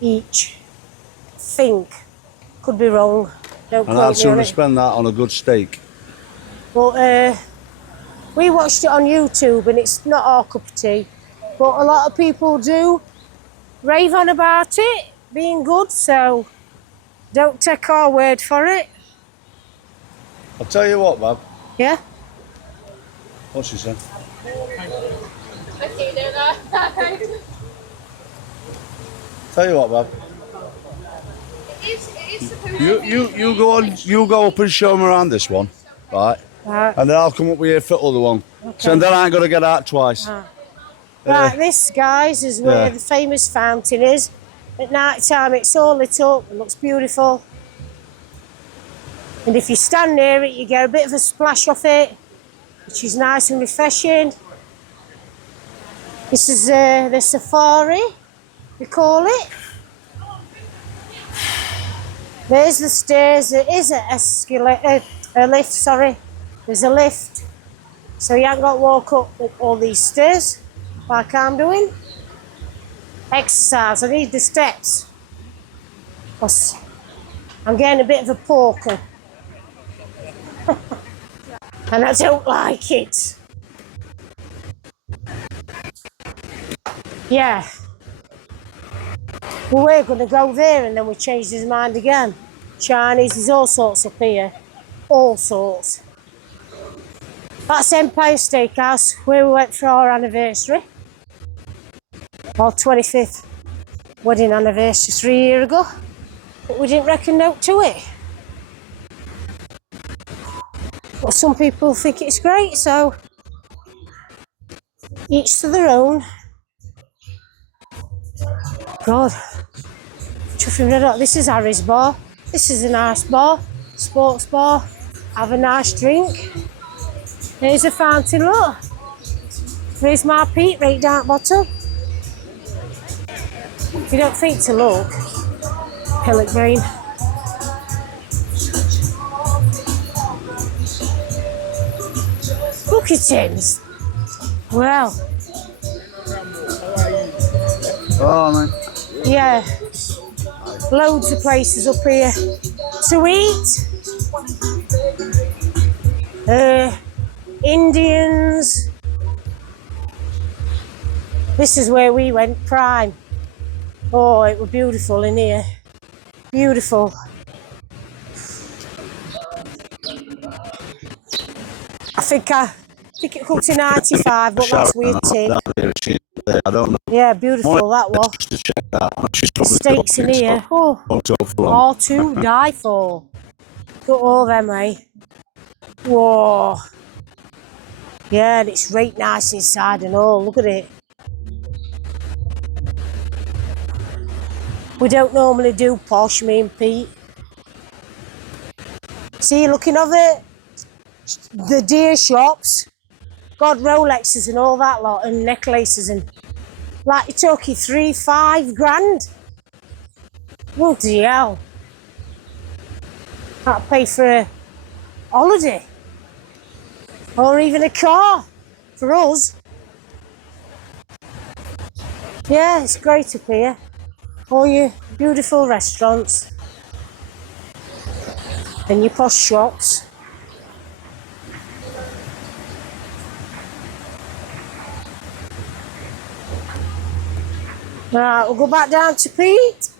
each. I think. Could be wrong. Don't And quote I'd me on sooner it. spend that on a good steak. But we watched it on YouTube, and it's not our cup of tea. But a lot of people do rave on about it being good, so don't take our word for it. I'll tell you what, Bob. Yeah? What's she saying? Tell you what, Bob. You go up and show them around this one, right? And then I'll come up with you for the other one. Okay. So then I ain't got to get out twice. Right, this, guys, is where the famous fountain is. At night time, it's all lit up. It looks beautiful. And if you stand near it, you get a bit of a splash off it, which is nice and refreshing. This is the safari, we call it. There's the stairs. There is a lift, sorry. There's a lift. So you haven't got to walk up all these stairs like I'm doing. Exercise, I need the steps. 'Cause I'm getting a bit of a porker. And I don't like it. Yeah. Well, we're going to go there, and then we changed his mind again. Chinese, there's all sorts up here. All sorts. That's Empire Steakhouse, where we went for our anniversary. Our 25th wedding anniversary 3 years ago, but we didn't reckon out to it. But some people think it's great, so each to their own. God, chuffing red hot. This is Harry's bar. This is a nice bar, sports bar. Have a nice drink. There's a fountain, look. There's my Pete right down at the bottom. If you don't think to look, Pellet Green. Look at him. Well. Oh, man. Yeah. Loads of places up here to eat. Indians. This is where we went, Prime. Oh, it was beautiful in here. Beautiful. I think it comes to 95, but that's weird tip. I don't know. Yeah, beautiful that was. Just to check that. Steaks in here. Oh, all to die for. Got all them, eh? Whoa. Yeah, and it's right nice inside and all. Look at it. We don't normally do posh, me and Pete. See, looking over the deer shops, got Rolexes and all that lot, and necklaces, and like you're talking 3-5 grand. Bloody hell. Can't pay for a holiday or even a car for us. Yeah, it's great up here. All your beautiful restaurants and your posh shops. Right, we'll go back down to Pete.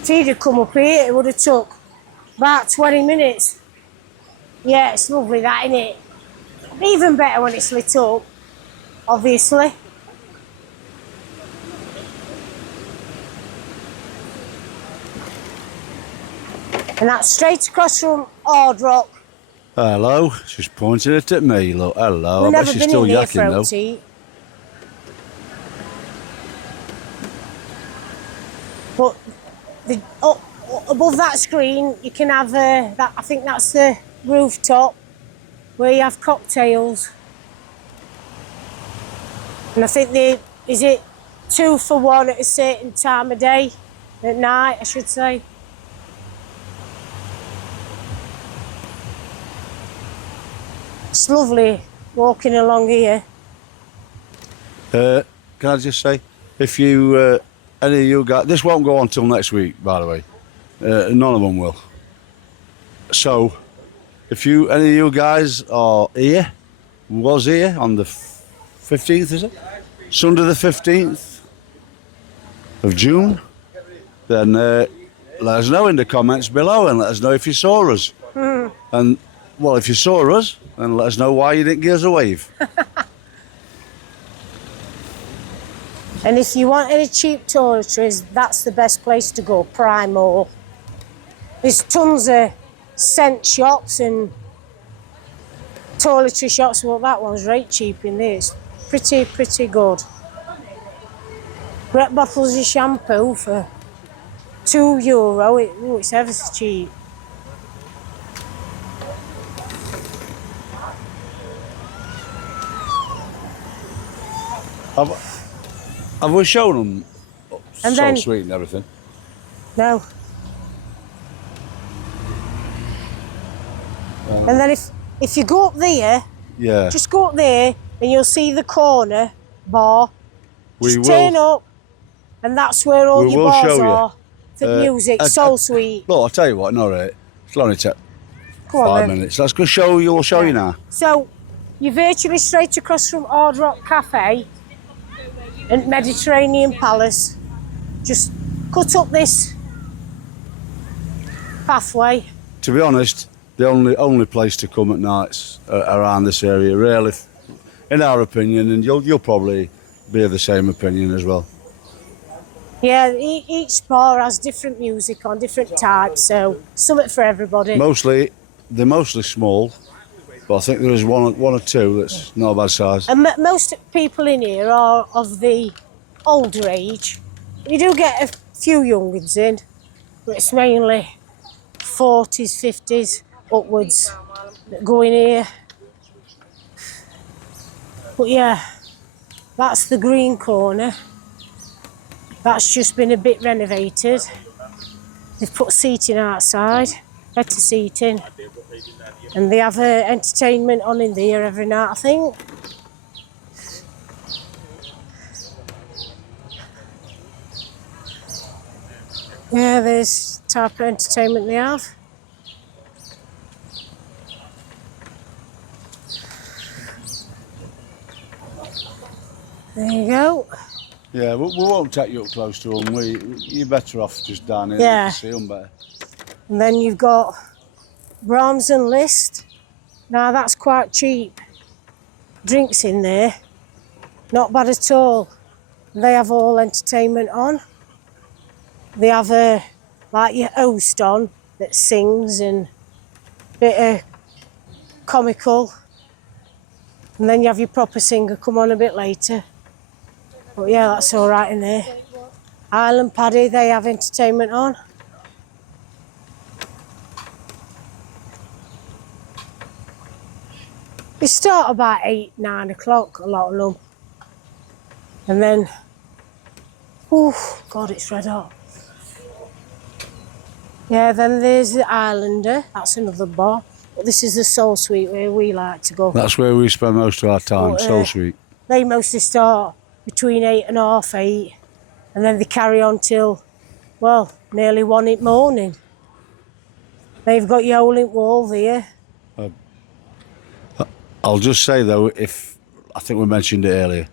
If he'd have come up here, it would have took about 20 minutes. Yeah, it's lovely that, isn't it? Even better when it's lit up, obviously. And that's straight across from Hard Rock. Hello, she's pointing it at me. Look, hello. We've I bet never she's been still in here yakking for though. tea. But above that screen, you can have that. I think that's the rooftop where you have cocktails. And I think is it 2 for 1 at a certain time of day, at night, I should say. It's lovely walking along here. Can I just say, if you, any of you guys, this won't go on till next week, by the way. None of them will. So, if any of you guys are here, was here on the 15th, is it? Sunday the 15th of June, then let us know in the comments below and let us know if you saw us. And, well, if you saw us, then let us know why you didn't give us a wave. And if you want any cheap toiletries, that's the best place to go, Prime Mall. There's tons of scent shops and toiletry shops. Well, that one's right cheap in there. It's pretty good. Great bottles of shampoo for €2. It's ever so cheap. Have we shown them And so then- sweet and everything? No. And then if you go up there, Yeah. just go up there and you'll see the corner bar. We Just turn will. up and that's where all We your will bars show you. are for music. So sweet. Look, I'll tell you what, no, right. It'll only take Come on 5 then. minutes. Let's go show you. We'll show you now. So you're virtually straight across from Hard Rock Cafe and Mediterranean Palace. Just cut up this pathway. To be honest, the only place to come at nights around this area, really, in our opinion, and you'll probably be of the same opinion as well. Yeah, each bar has different music on, different types, so something for everybody. They're mostly small, but I think there is one or two that's not a bad size. And most people in here are of the older age. You do get a few young ones in, but it's mainly 40s, 50s upwards that go in here. But yeah, that's the green corner. That's just been a bit renovated. They've put seating outside, better seating. And they have entertainment on in there every night, I think. Yeah, there's the type of entertainment they have. There you go. Yeah, we won't take you up close to them. You're better off just down here. Yeah. You can see them better. And then you've got Brahms and Liszt. Now that's quite cheap. Drinks in there. Not bad at all. They have all entertainment on. They have like your host on that sings and a bit of comical. And then you have your proper singer come on a bit later. But yeah, that's all right in there. Island Paddy, they have entertainment on. They start about 8, 9 o'clock, a lot of them. And then, oh God, it's red hot. Yeah, then there's the Islander, that's another bar. But this is the Soul Suite where we like to go. That's where we spend most of our time, But, Soul Suite. They mostly start between 8 and half 8, and then they carry on till, well, nearly 1 in the morning. They've got your hole in wall there. I'll just say though, if I think we mentioned it earlier.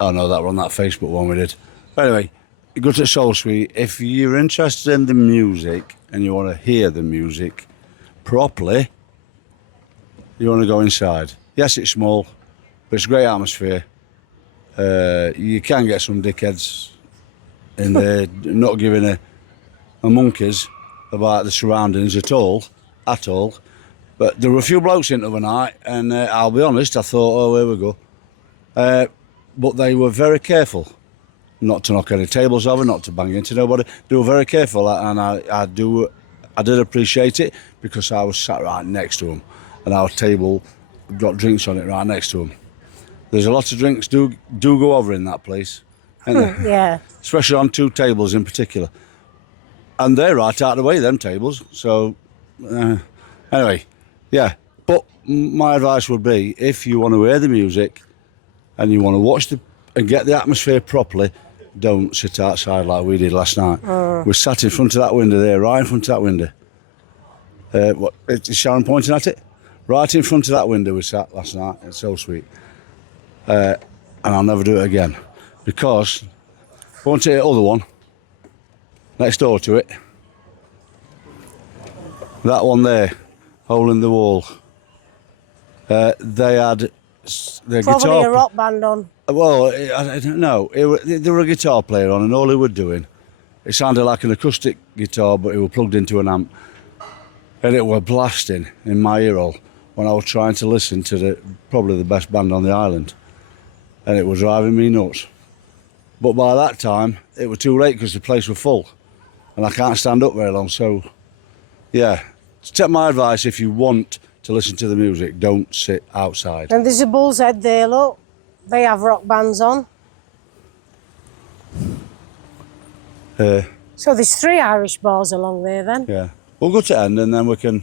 Oh no, that were on that Facebook one we did. But anyway, you go to Soul Suite. If you're interested in the music and you want to hear the music properly, you want to go inside. Yes, it's small, but it's a great atmosphere. You can get some dickheads in there not giving a monkeys about the surroundings at all. But there were a few blokes in the other night, and I'll be honest, I thought, oh, here we go. But they were very careful not to knock any tables over, not to bang into nobody. They were very careful, and I did appreciate it, because I was sat right next to them, and our table got drinks on it right next to them. There's a lot of drinks do go over in that place, Yeah. especially on 2 tables in particular, and they're right out of the way, them tables. So anyway, yeah. But my advice would be, if you want to hear the music and you want to watch and get the atmosphere properly, don't sit outside like we did last night. We sat in front of that window there, right in front of that window. What is Sharon pointing at it? Right in front of that window we sat last night. It's so sweet. And I'll never do it again, because I want to the other one next door to it. That one there, hole in the wall. They had their Probably guitar. a rock band on. Well, I don't know. There were a guitar player on, and all he was doing, it sounded like an acoustic guitar, but it was plugged into an amp, and it were blasting in my ear hole when I was trying to listen to probably the best band on the island, and it was driving me nuts. But by that time, it was too late because the place was full, and I can't stand up very long. So, yeah, take my advice: if you want to listen to the music, don't sit outside. And there's a Bull's Head there, look. They have rock bands on. So there's 3 Irish bars along there then. Yeah. We'll go to end and then we can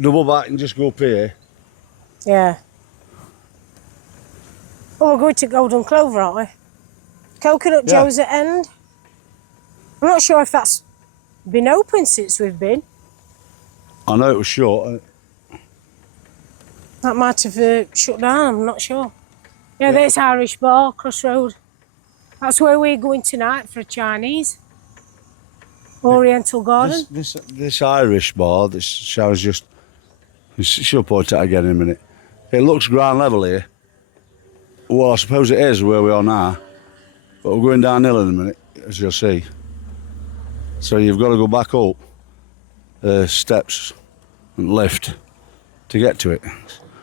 double back and just go up here. Yeah. Oh, we're going to Golden Clover, aren't we? Coconut Yeah. Joe's at end. I'm not sure if that's been open since we've been. I know it was short. That might have shut down, I'm not sure. Yeah, there's Irish Bar, Crossroad. That's where we're going tonight for a Chinese. Oriental Garden. This Irish bar that Sharon's just She'll point it again in a minute. It looks ground level here. Well, I suppose it is where we are now. But we're going downhill in a minute, as you'll see. So you've got to go back up steps and lift to get to it.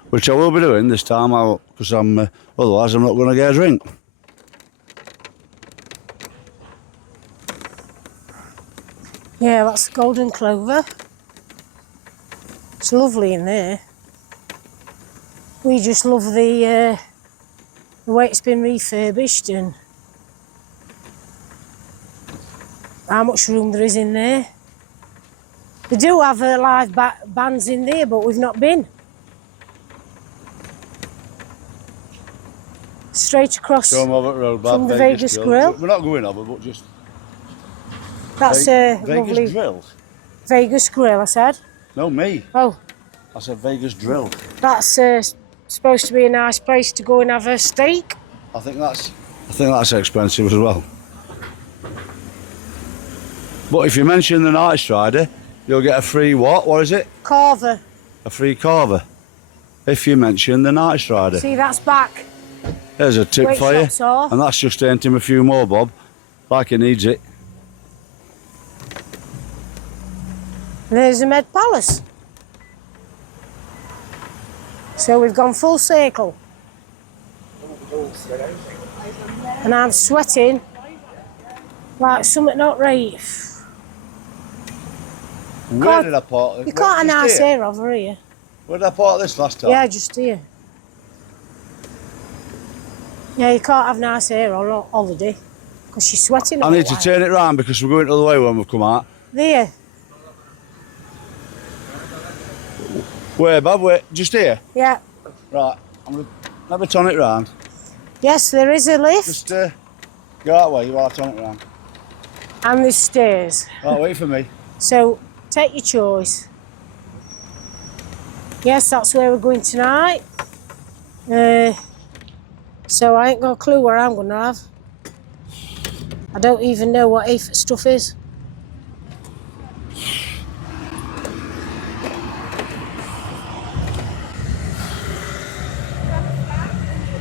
Which I will be doing this time, because otherwise I'm not going to get a drink. Yeah, that's golden clover. It's lovely in there. We just love the way it's been refurbished and how much room there is in there. They do have live bands in there, but we've not been. Straight across Come over road, from the Vegas Grill. We're not going over, but just... That's a Vegas lovely Drill? Vegas Grill, I said. No, me. Oh, I said Vegas Drill. that's supposed to be a nice place to go and have a steak. I think that's expensive as well. But if you mention the Night Strider, you'll get a free what? What is it? Carver. A free carver. If you mention the Night Strider. See, that's back. There's a tip Great for you. shots are. And that's just earned him a few more, Bob. Like he needs it. There's the Med Palace. So we've gone full circle. And I'm sweating like something not right. Where did I park this? You can't have Just nice here? hair over here. Where did I park this last time? Yeah, just here. Yeah, you can't have nice hair on holiday because you're sweating. I need to turn it round because we're going the other way when we've come out. There. Where, Bob? Where? Just here? Yeah. Right. Let me turn it round. Yes, there is a lift Just go that way while I turn it round. and there's stairs. Right, wait for me. So take your choice. Yes, that's where we're going tonight. So I ain't got a clue where I'm going to have. I don't even know what AFIT stuff is.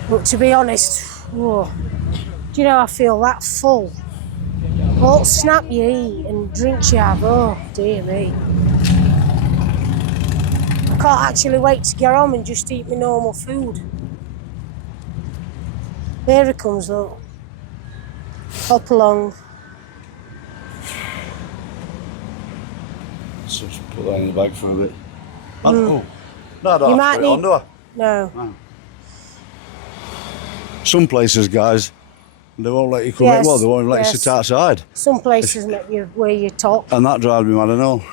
But to be honest, whoa, do you know, I feel that full. All the snap you eat and drinks you have, oh dear me. I can't actually wait to get home and just eat my normal food. There it comes, look. Hop along. Let's just put that in the bag for a bit. Oh, no, I don't You have might to put it on, need- do I? No. Some places, guys, they won't let you come in. Yes, Well, they won't even let you yes. sit outside. Some places make you wear your top. And that drives me mad, I know.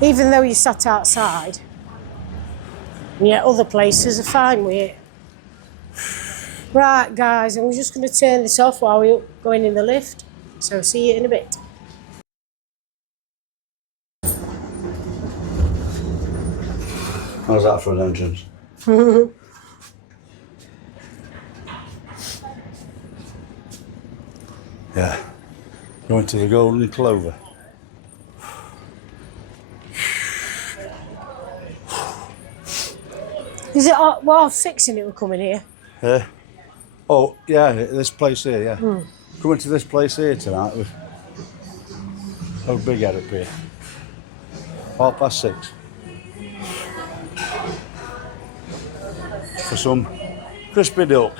Even though you sat outside. And yet other places are fine with it. Right, guys, I'm just going to turn this off while we're going in the lift. So see you in a bit. How's that for an entrance? Yeah. Going to the Golden Clover. Is it, well, 6 in it we're coming here. Yeah. Oh, yeah, this place here, yeah. Coming to this place here tonight. How big are up here? 6:30. For some crispy duck.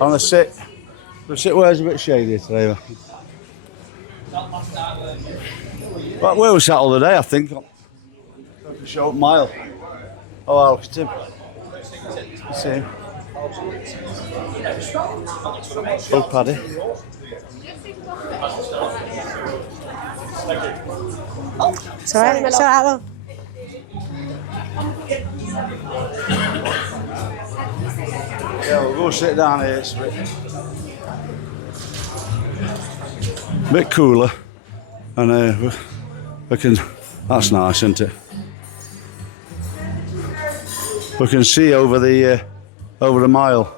On the sit where it's a bit shady today. But where we sat all the day, I think. A short mile. Oh, wow, look at him. You see him? Oh, Paddy. Sorry, love. Yeah, we'll go sit down here. It's a bit cooler. And we can, that's nice, isn't it? We can see over the mile.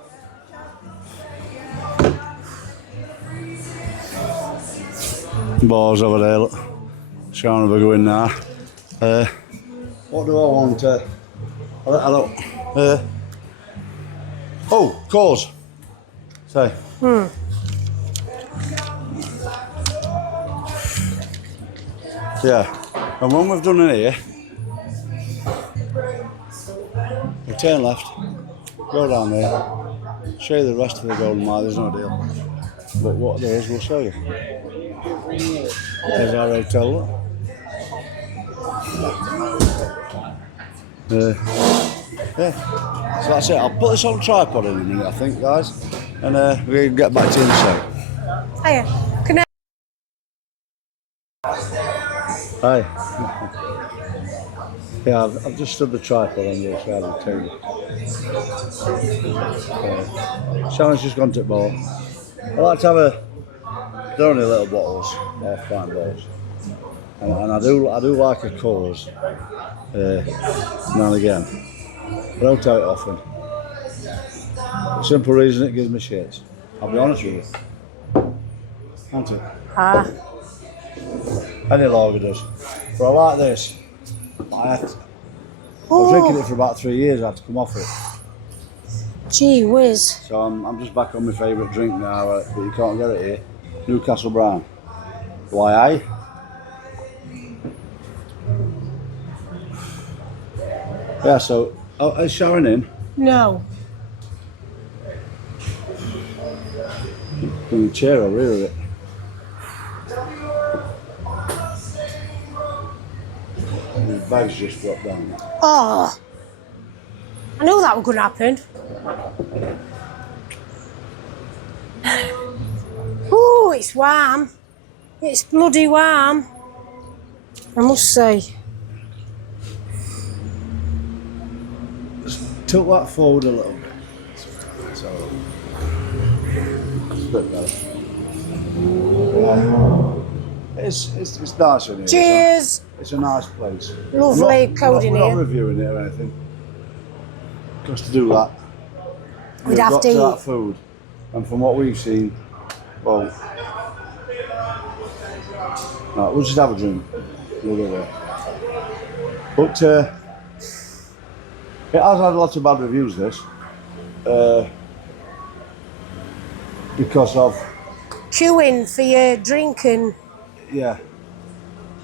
Balls over there, look. Sharon will go in now. What do I want? I don't. Oh, cause. Say. Yeah. And when we've done it here, we turn left, go down there, show you the rest of the Golden Mile. There's no deal. But what there is, we'll show you. There's our hotel. Look. Yeah. So that's it. I'll put this on tripod in a minute, I think, guys, and we'll get back to you in a sec. Hiya. Can I? Hi. Yeah, I've just stood the tripod on the other side of the table. Sharon's just gone to the bar. I like to have they're only little bottles, half pint bottles. And I do like a cause now and again. I don't take it often. Simple reason, it gives me shits. I'll be honest with you. Can't it? Any lager does. But I like this. I was drinking it for about 3 years. I had to come off it. Gee whiz. So I'm just back on my favourite drink now, but you can't get it here. Newcastle Brown. Why? Yeah, so, is Sharon in? No. Bring the chair over here a bit. The bag's just dropped down. Oh. I knew that was going to happen. Ooh, it's warm. It's bloody warm. I must say. Tilt that forward a little bit. So, it's a bit better. Yeah. It's nice in here. Cheers. It's a nice place. Lovely code in We're here. not reviewing it or anything. Because to do that, We'd have to that eat. food. And from what we've seen, well, no, we'll just have a drink. We'll go there. But it has had lots of bad reviews, this. Because of... Queuing for your drink and, Yeah.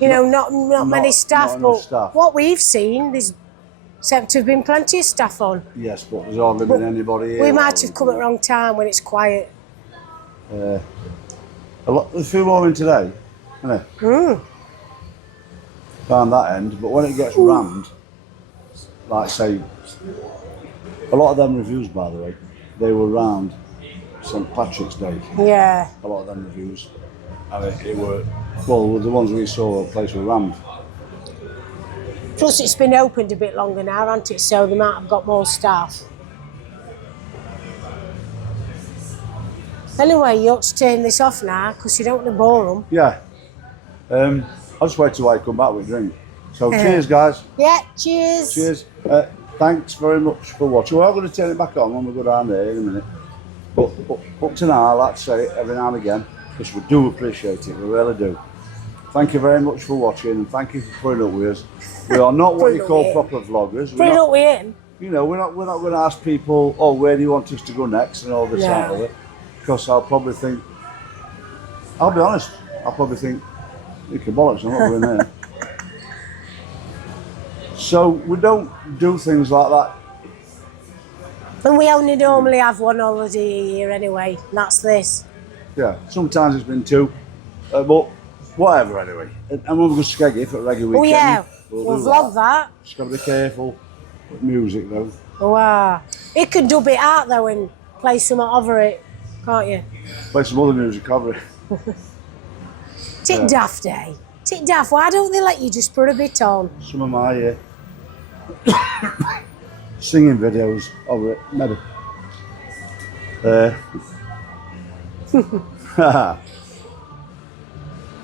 you know, not many staff, not enough but staff. what we've seen, there's except to have been plenty of staff on. Yes, but there's hardly been anybody here. We might have come at the wrong time when it's quiet. There's a few more in today, isn't there? Down that end, but when it gets rammed, like say, a lot of them reviews, by the way, they were round St Patrick's Day. Yeah. A lot of them reviews, and it were, well, the ones we saw, the place were rammed. Plus, it's been opened a bit longer now, hasn't it? So they might have got more staff. Anyway, you ought to turn this off now because you don't want to bore them. Yeah. I'll just wait till I come back with a drink. So cheers, guys. Yeah, cheers. Cheers. Thanks very much for watching. We're going to turn it back on when we go down there in a minute. But up to now, I like to say it every now and again because we do appreciate it. We really do. Thank you very much for watching and thank you for putting up with us. We are not what you call proper vloggers. Put it up with him. You know, we're not going to ask people, oh, where do you want us to go next and all this and all that. Because I'll probably think, I'll be honest, I'll probably think, you can bollocks, I'm not going there. So we don't do things like that. And we only normally have one holiday a year anyway, and that's this. Yeah, sometimes it's been two, but whatever anyway. And when we go skeggy for a regular weekend, Oh yeah, we'll we'll do vlog that. Just got to be careful with music though. Wow. You can dub it out though and play something over it, can't you? Play some other music over it. Tit daft, eh? Tit daft, why don't they let you just put a bit on? Some of my singing videos over it, maybe. Go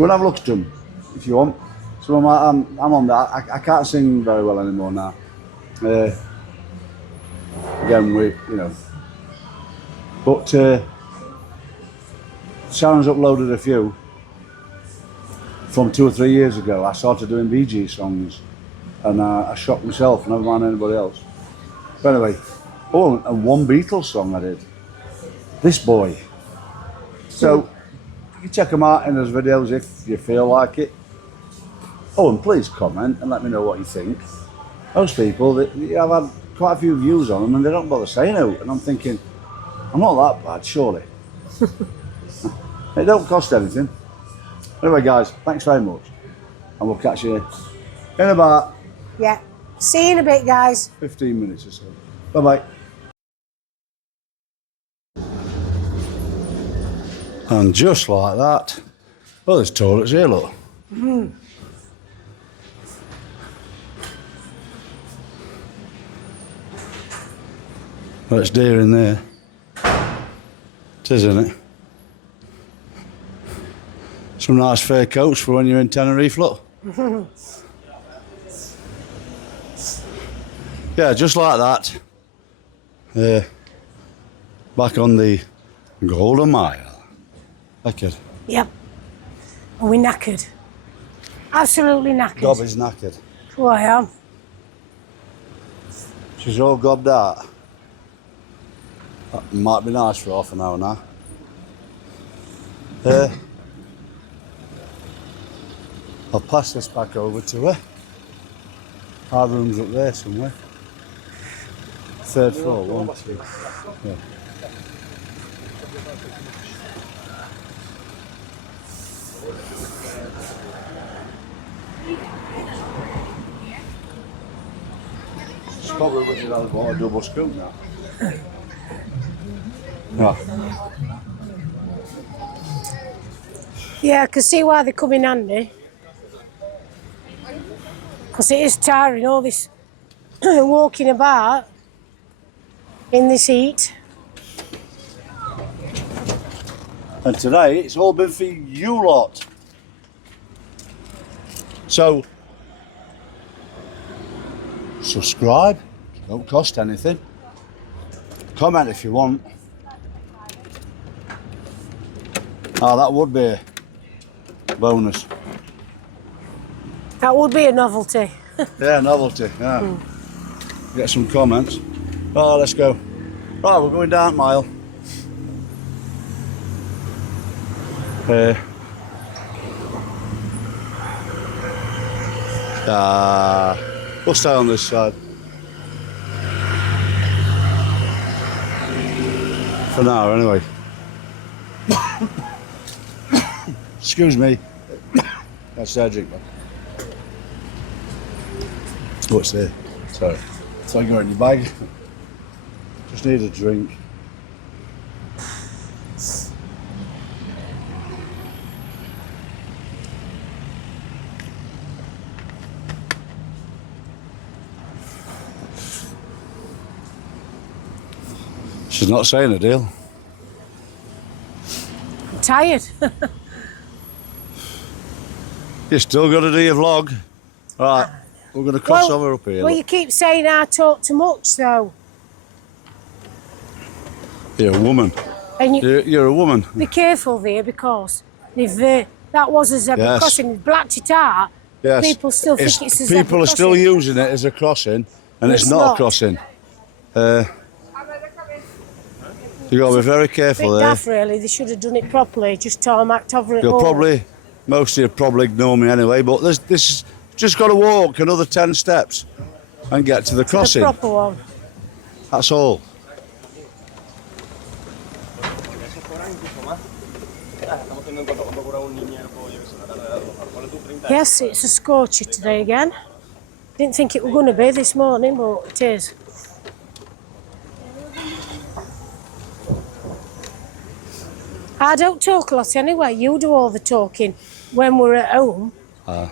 and have a look at them if you want. Some of my, I'm on that. I can't sing very well anymore now. Again, you know. But Sharon's uploaded a few. from 2 or 3 years ago, I started doing Bee Gees songs, and I shocked myself, never mind anybody else. But anyway, oh, and one Beatles song I did. This Boy. So, you check them out in those videos if you feel like it. Oh, and please comment and let me know what you think. Those people, I've had quite a few views on them and they don't bother saying out. And I'm thinking, I'm not that bad, surely. It don't cost anything. Anyway, guys, thanks very much. And we'll catch you in about Yeah. See you in a bit, guys. 15 minutes or so. Bye-bye. And just like that, well, there's toilets here, look. Well, it's dear in there. It is, isn't it? Some nice fair coats for when you're in Tenerife, look. Yeah, just like that. Back on the Golden Mile. Knackered. Yep. And we're knackered. Absolutely knackered. Gob is knackered. Oh, I am. She's all gobbed out. That might be nice for half an hour now. I'll pass this back over to her. Our room's up there somewhere. 3rd floor, 1, 2. Yeah. It's probably what you don't want a double scoop now. Yeah. Yeah, I can see why they come in handy. Because it is tiring, all this walking about in this heat. And today it's all been for you lot. So, subscribe, don't cost anything. Comment if you want. Oh, that would be a bonus. That would be a novelty. Yeah, novelty, yeah. Get some comments. Oh, let's go. Right, we're going down mile. We'll stay on this side. For now, anyway. Excuse me. That's their drink, man. What's there? Sorry. So I go in your bag. Just need a drink. She's not saying a deal. I'm tired. You still got to do your vlog. Right, we're going to cross over up here. Well, you keep saying I talk too much, though. You're a woman. And You're a woman. be careful there, because if that was a zebra Yes. crossing, they've blacked it out. Yes. People still think it's a zebra People are still crossing. using it as a crossing, and it's It's not a not. crossing. You got to be very careful Bit there. daft, really. They should have done it properly, just tarmacked over it You'll all. most of you probably ignore me anyway, but this is just got to walk another 10 steps and get to the The crossing. proper one. That's all. Yes, it's a scorcher today again. Didn't think it was going to be this morning, but it is. I don't talk a lot anyway. You do all the talking when we're at home. I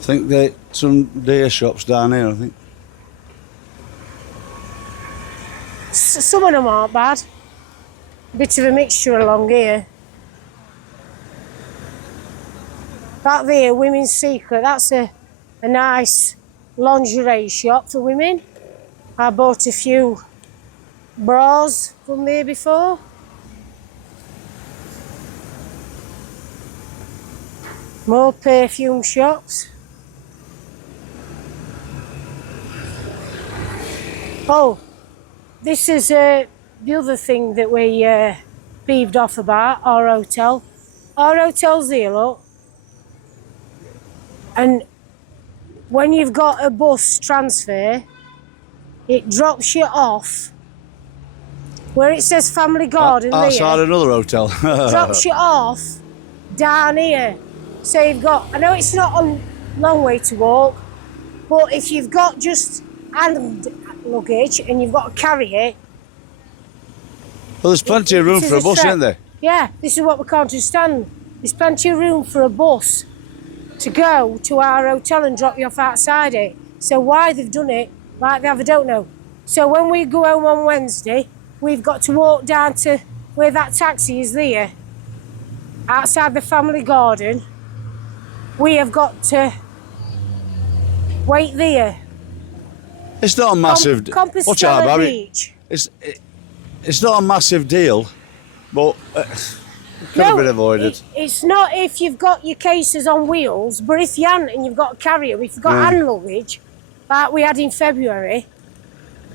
think that some deer shops down here, I think. Some of them aren't bad. Bit of a mixture along here. That there, Women's Secret, that's a nice lingerie shop for women. I bought a few bras from there before. More perfume shops. Oh, this is the other thing that we peeved off about, our hotel. Our hotel's here, look. And when you've got a bus transfer, it drops you off where it says Family Garden Outside there. another hotel. Drops you off down here. So you've got, I know it's not a long way to walk, but if you've got just hand luggage and you've got to carry it. Well, there's plenty of room it is for a bus, trek. isn't there? Yeah, this is what we can't understand. There's plenty of room for a bus to go to our hotel and drop you off outside it. So why they've done it like they have, I don't know. So when we go home on Wednesday, we've got to walk down to where that taxi is there, outside the Family Garden. We have got to wait there. It's not a massive. Watch out, Compostela Barry. Beach. It's not a massive deal, but could have been avoided. It's not if you've got your cases on wheels, but if you haven't and you've got a carrier, if you've got hand luggage, like we had in February,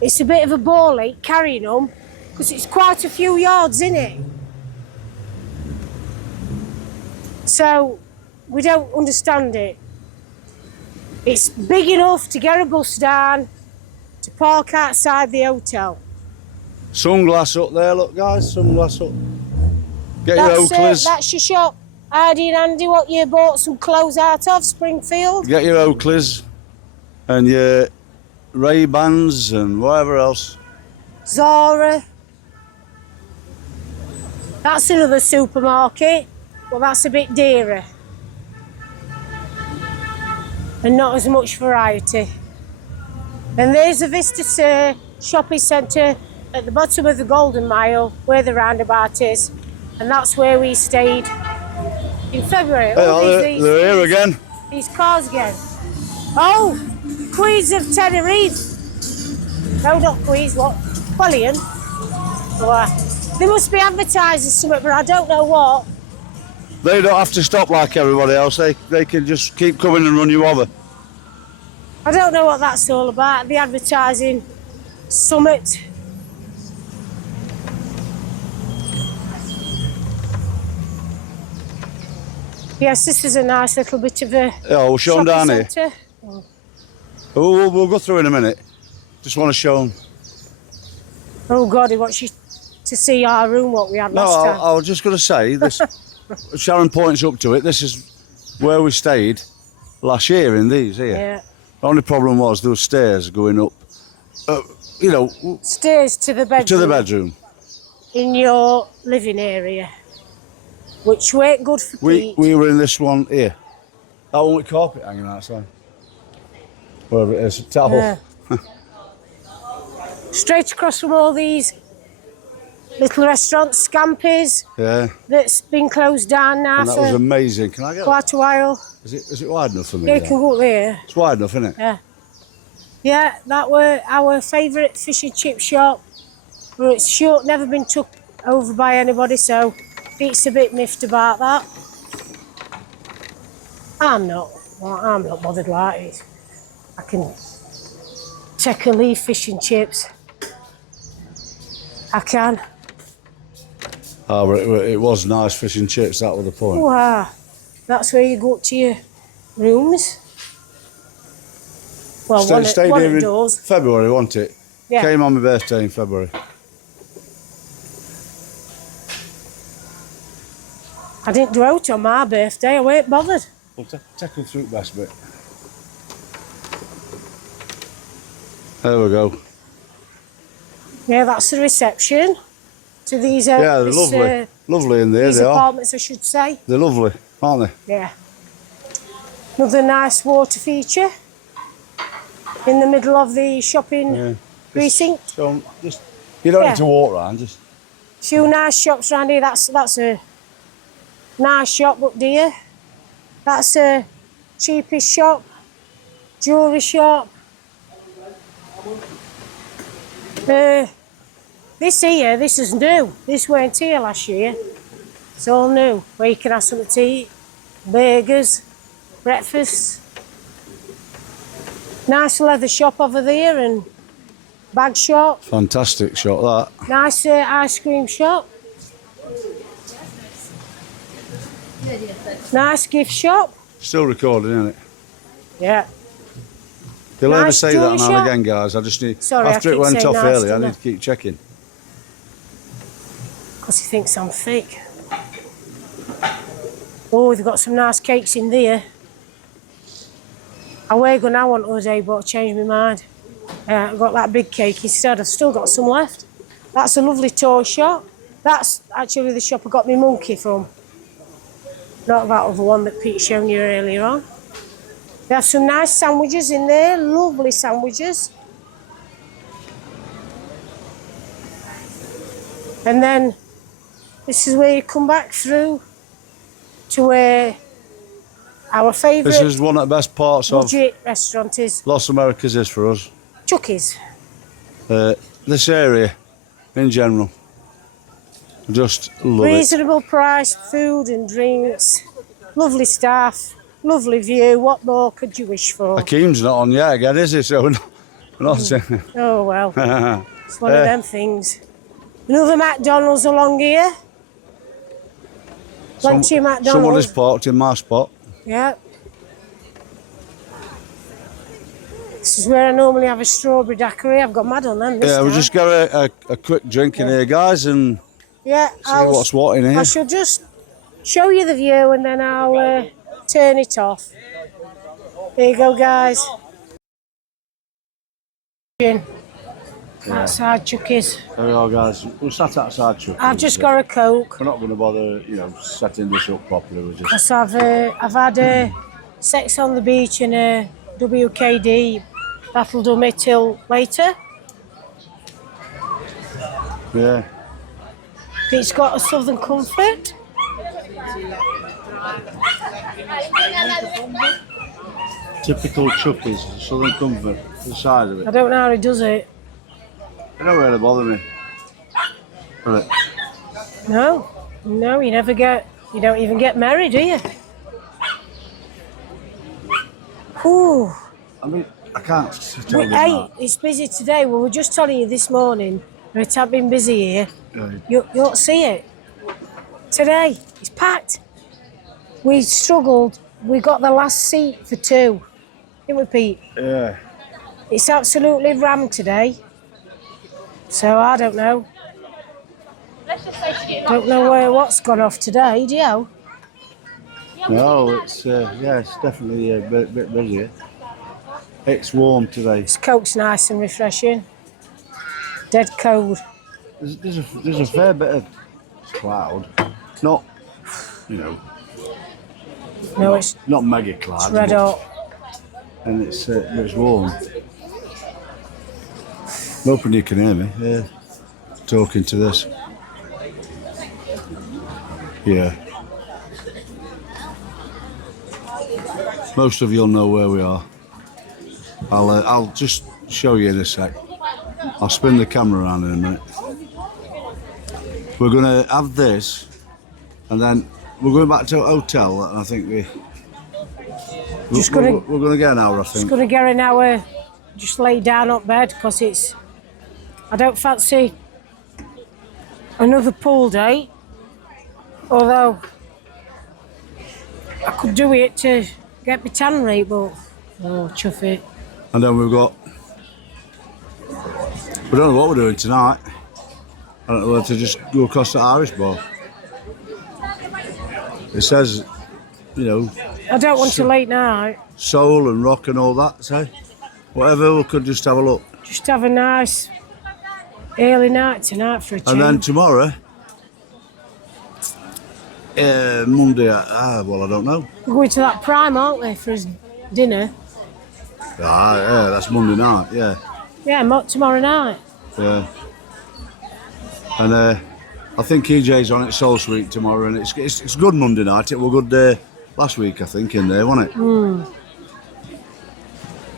it's a bit of a ball ache carrying them because it's quite a few yards in it. So we don't understand it. It's big enough to get a bus down to park outside the hotel. Sunglass up there, look, guys. Sunglass up. Get your Oakleys. That's your shop. Heidi and Andy, what you bought some clothes out of, Springfield? Get your Oakleys and your Ray-Bans and whatever else. Zara. That's another supermarket, but that's a bit dearer. And not as much variety. And there's a Vista shopping centre at the bottom of the Golden Mile, where the roundabout is. And that's where we stayed in February. Hey, they're here again. These cars again. Oh, Queens of Tenerife. No, not Queens, what? Quillian. They must be advertising something, but I don't know what. They don't have to stop like everybody else. They can just keep coming and run you over. I don't know what that's all about. The advertising summit. Yes, this is a nice little bit of a Yeah, we'll show them down here. centre. Oh, we'll go through in a minute. Just want to show them. Oh God, he wants you to see our room, what we had No, last time. I was just going to say this. Sharon points up to it. This is where we stayed last year in these here. Yeah. The only problem was there were stairs going up. You know, Stairs to the bedroom. to the bedroom. In your living area, which weren't good for Pete. We were in this one here. That one with carpet hanging outside. Wherever it is, towel. Yeah. Straight across from all these little restaurants, Scampi's, Yeah, that's been closed down now and that was for amazing. Can I get? quite a while. Is it wide enough for me? Yeah, you now? can go up there. It's wide enough, isn't it? Yeah. Yeah, that were our favourite fish and chip shop. But it's short, never been took over by anybody, so Pete's a bit miffed about that. I'm not bothered like it. I can take a leave fish and chips. I can. Oh, but it was nice fish and chips. That was the point. Wow, that's where you go up to your rooms. Well, Stayed one here of in doors. February, wasn't it? Yeah. Came on my birthday in February. I didn't do out on my birthday. I weren't bothered. Well, take them through the best bit. There we go. Yeah, that's the reception to these. Yeah, they're lovely. Lovely in there, These they are. apartments, I should say. They're lovely, aren't they? Yeah. Another nice water feature in the middle of the shopping Yeah. precinct. So just you don't Yeah. need to walk around. Just Few nice shops around here. That's a nice shop up there. That's a cheapest shop, jewellery shop. This here, this is new. This weren't here last year. It's all new. Where you can have something to eat, burgers, breakfast. Nice leather shop over there and bag shop. Fantastic shot, that. Nice ice cream shop. Nice gift shop. Still recording, isn't it? Yeah. They'll ever Nice say that jewellery now shop. and again, guys. I just need... Sorry, I after it keep went saying off nice, earlier, I don't I? need to keep checking. Because he thinks I'm fake. Oh, they've got some nice cakes in there. I were going to one today, but I changed my mind. I got that big cake instead. I've still got some left. That's a lovely toy shop. That's actually the shop I got my monkey from. Not that other one that Pete showed you earlier on. They have some nice sandwiches in there, lovely sandwiches. And then this is where you come back through to where our This favourite is one of the best parts of budget restaurant is, Los Americas is for us. Chucky's. This area, in general. Just love it. Reasonable price, food and drinks, lovely staff, lovely view. What more could you wish for? Akeem's not on yet again, is he? So we're not saying... Oh well, it's one of them things. Another McDonald's along here. Plenty of McDonald's. Somebody's parked in my spot. Yeah. This is where I normally have a strawberry daiquiri. I've got mad on them this Yeah, time. we'll just get a quick drink in here, guys, and Yeah, see what's what in I here. shall just show you the view and then I'll turn it off. There you go, guys. Outside Chucky's. There we are, guys. We're sat outside Chuck. I've just got a Coke We're not going to bother, setting this up properly. We're just... because I've had sex on the beach and a WKD. That'll do me till later. Yeah. It's got a Southern Comfort. Typical Chucky's, Southern Comfort, the side of I it. don't know how he does it. They don't really bother me. Right. No, you never get, you don't even get married, do you? Ooh. I mean, I can't tell you Hey, that. it's busy today. We were just telling you this morning, and it had been busy here. Yeah. You don't see it. Today, it's packed. We struggled. We got the last seat for 2. Didn't we, Pete? Yeah. It's absolutely rammed today. So I don't know. Don't know what's gone off today, do you? No, it's it's definitely a bit busy. It's warm today. This Coke's nice and refreshing. Dead cold. There's a fair bit of cloud, not No, it's not mega cloud, red hot. and it's warm. I'm hoping you can hear me. Yeah, talking to this. Yeah. Most of you'll know where we are. I'll just show you in a sec. I'll spin the camera around in a minute. We're gonna have this, and then we're going back to a hotel. And I think we're gonna get an hour. I Just think. gonna get an hour, just lay down up bed because it's. I don't fancy another pool day. Although I could do it to get my tan rate, but chuff it. And then we don't know what we're doing tonight. I don't know whether to just go across the Irish bar. It says, I don't want a late night. soul and rock and all that, so whatever, we could just have a look. Just have a nice early night tonight for a change. And then tomorrow, Monday, well, I don't know. We're going to that Prime, aren't we, for his dinner? Yeah, that's Monday night, yeah. Yeah, tomorrow night. Yeah. And I think EJ's on at Soul Suite tomorrow, and it's good Monday night. It was a good day last week, I think, in there, wasn't it?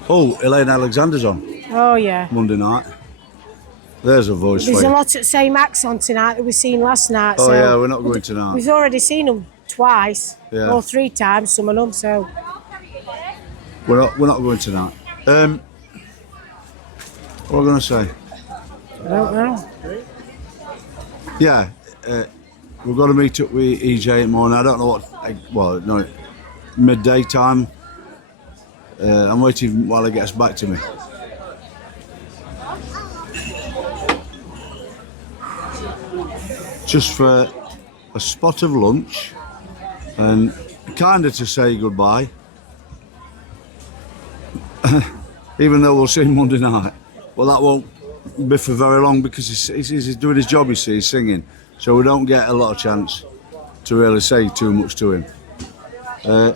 Oh, Elaine Alexander's on Oh, yeah. Monday night. There's a voice There's for a you. lot of the same acts on tonight that we seen last night. Oh so yeah, we're not going tonight. We've already seen them twice Yeah. or 3 times, some of them. So We're not going tonight. What am I going to say? I don't know. Yeah, we've got to meet up with EJ in the morning. I don't know what. Well, no, midday time. I'm waiting while he gets back to me. Just for a spot of lunch and kind of to say goodbye. Even though we'll see him Monday night. Well, that won't be for very long because he's doing his job, you see, he's singing. So we don't get a lot of chance to really say too much to him. Of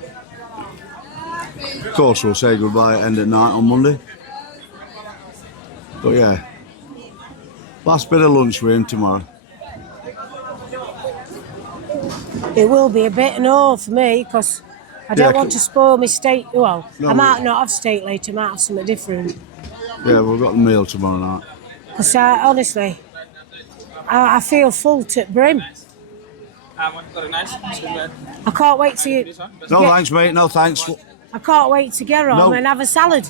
course, we'll say goodbye at end at night on Monday. But yeah, last bit of lunch with him tomorrow. It will be a bit no for me because I don't want to spoil my steak. Well, No, I might not have steak later. I might have something different. Yeah, we've got the meal tomorrow night. Because honestly, I feel full to the brim. I can't wait to. No thanks, mate. No thanks. I can't wait to get home No. and have a salad.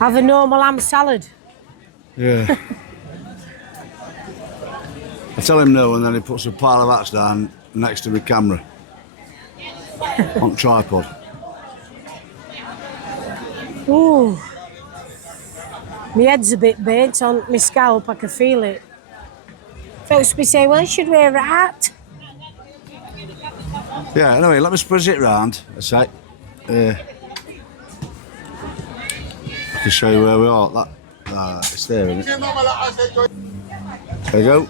Have a normal ham salad. Yeah. I tell him no, and then he puts a pile of hats down next to my camera on tripod. Ooh. My head's a bit burnt on my scalp, I can feel it. Folks be saying, well, you should wear a hat. Yeah, anyway, let me spritz it round a sec. I can show you where we are. It's there, isn't it? There you go.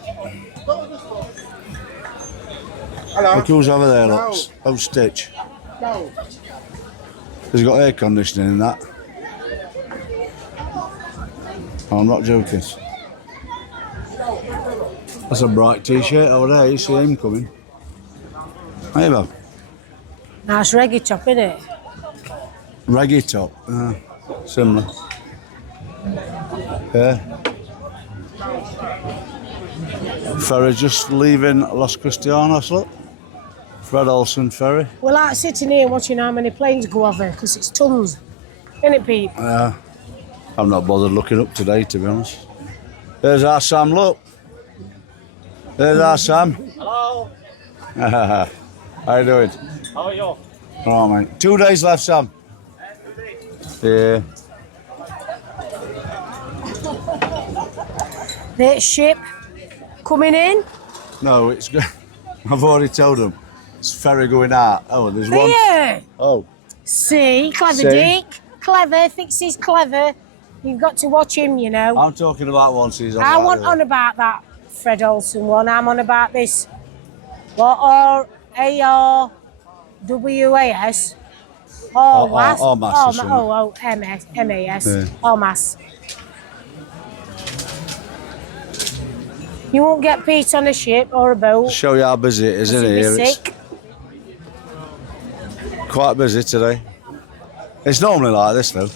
Hello. Look who's over there, look. Oh, Stitch. No. He's got air conditioning in that. Oh, I'm not joking. That's a bright t-shirt over there. You see him coming. Hey, Bob. Nice reggae top, innit? Reggae top. Similar. Yeah. Ferry just leaving Los Cristianos, look. Fred Olsen ferry. We like sitting here watching how many planes go over because it's tons. Innit, Pete? I'm not bothered looking up today, to be honest. There's our Sam, look. There's our Sam. Hello. How you doing? How are you? All right, mate. 2 days left, Sam. 2 days. Yeah. This ship coming in. No, it's good. I've already told them. It's ferry going out. Oh, there's one. Here. Oh, See, clever See? Dick. Clever, thinks he's clever. You've got to watch him, you know. I'm talking about one season. I want on about that Fred Olsen one. I'm on about this. What ARWAS? Ormas or something. MAS. Yeah. Ormas. You won't get Pete on a ship or a boat. Show you how busy it is, He'll isn't be it? Here sick. It's quite busy today. It's normally like this though,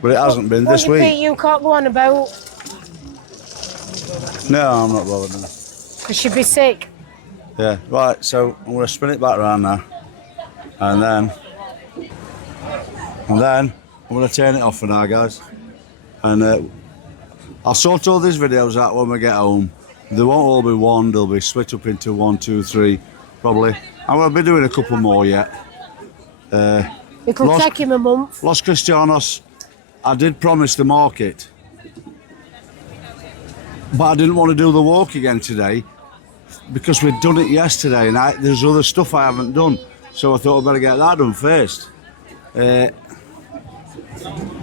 but it hasn't been this Pete, week. you can't go on a boat No, I'm not bothered now. because you'd be sick. Yeah, right, so I'm going to spin it back around now. And then I'm going to turn it off for now, guys. And I'll sort all these videos out when we get home. They won't all be one, they'll be split up into 1, 2, 3, probably. I'm going to be doing a couple more yet. It could take him a month. Los Cristianos, I did promise the market. But I didn't want to do the walk again today because we'd done it yesterday and there's other stuff I haven't done. So I thought I'd better get that done first.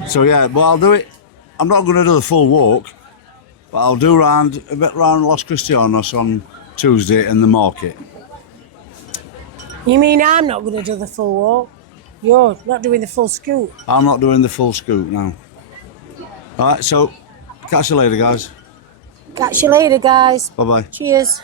So yeah, but I'll do it. I'm not going to do the full walk, but I'll do a bit round Los Cristianos on Tuesday in the market. You mean I'm not going to do the full walk? You're not doing the full scoot? I'm not doing the full scoop now. All right, so catch you later, guys. Catch you later, guys. Bye-bye. Cheers.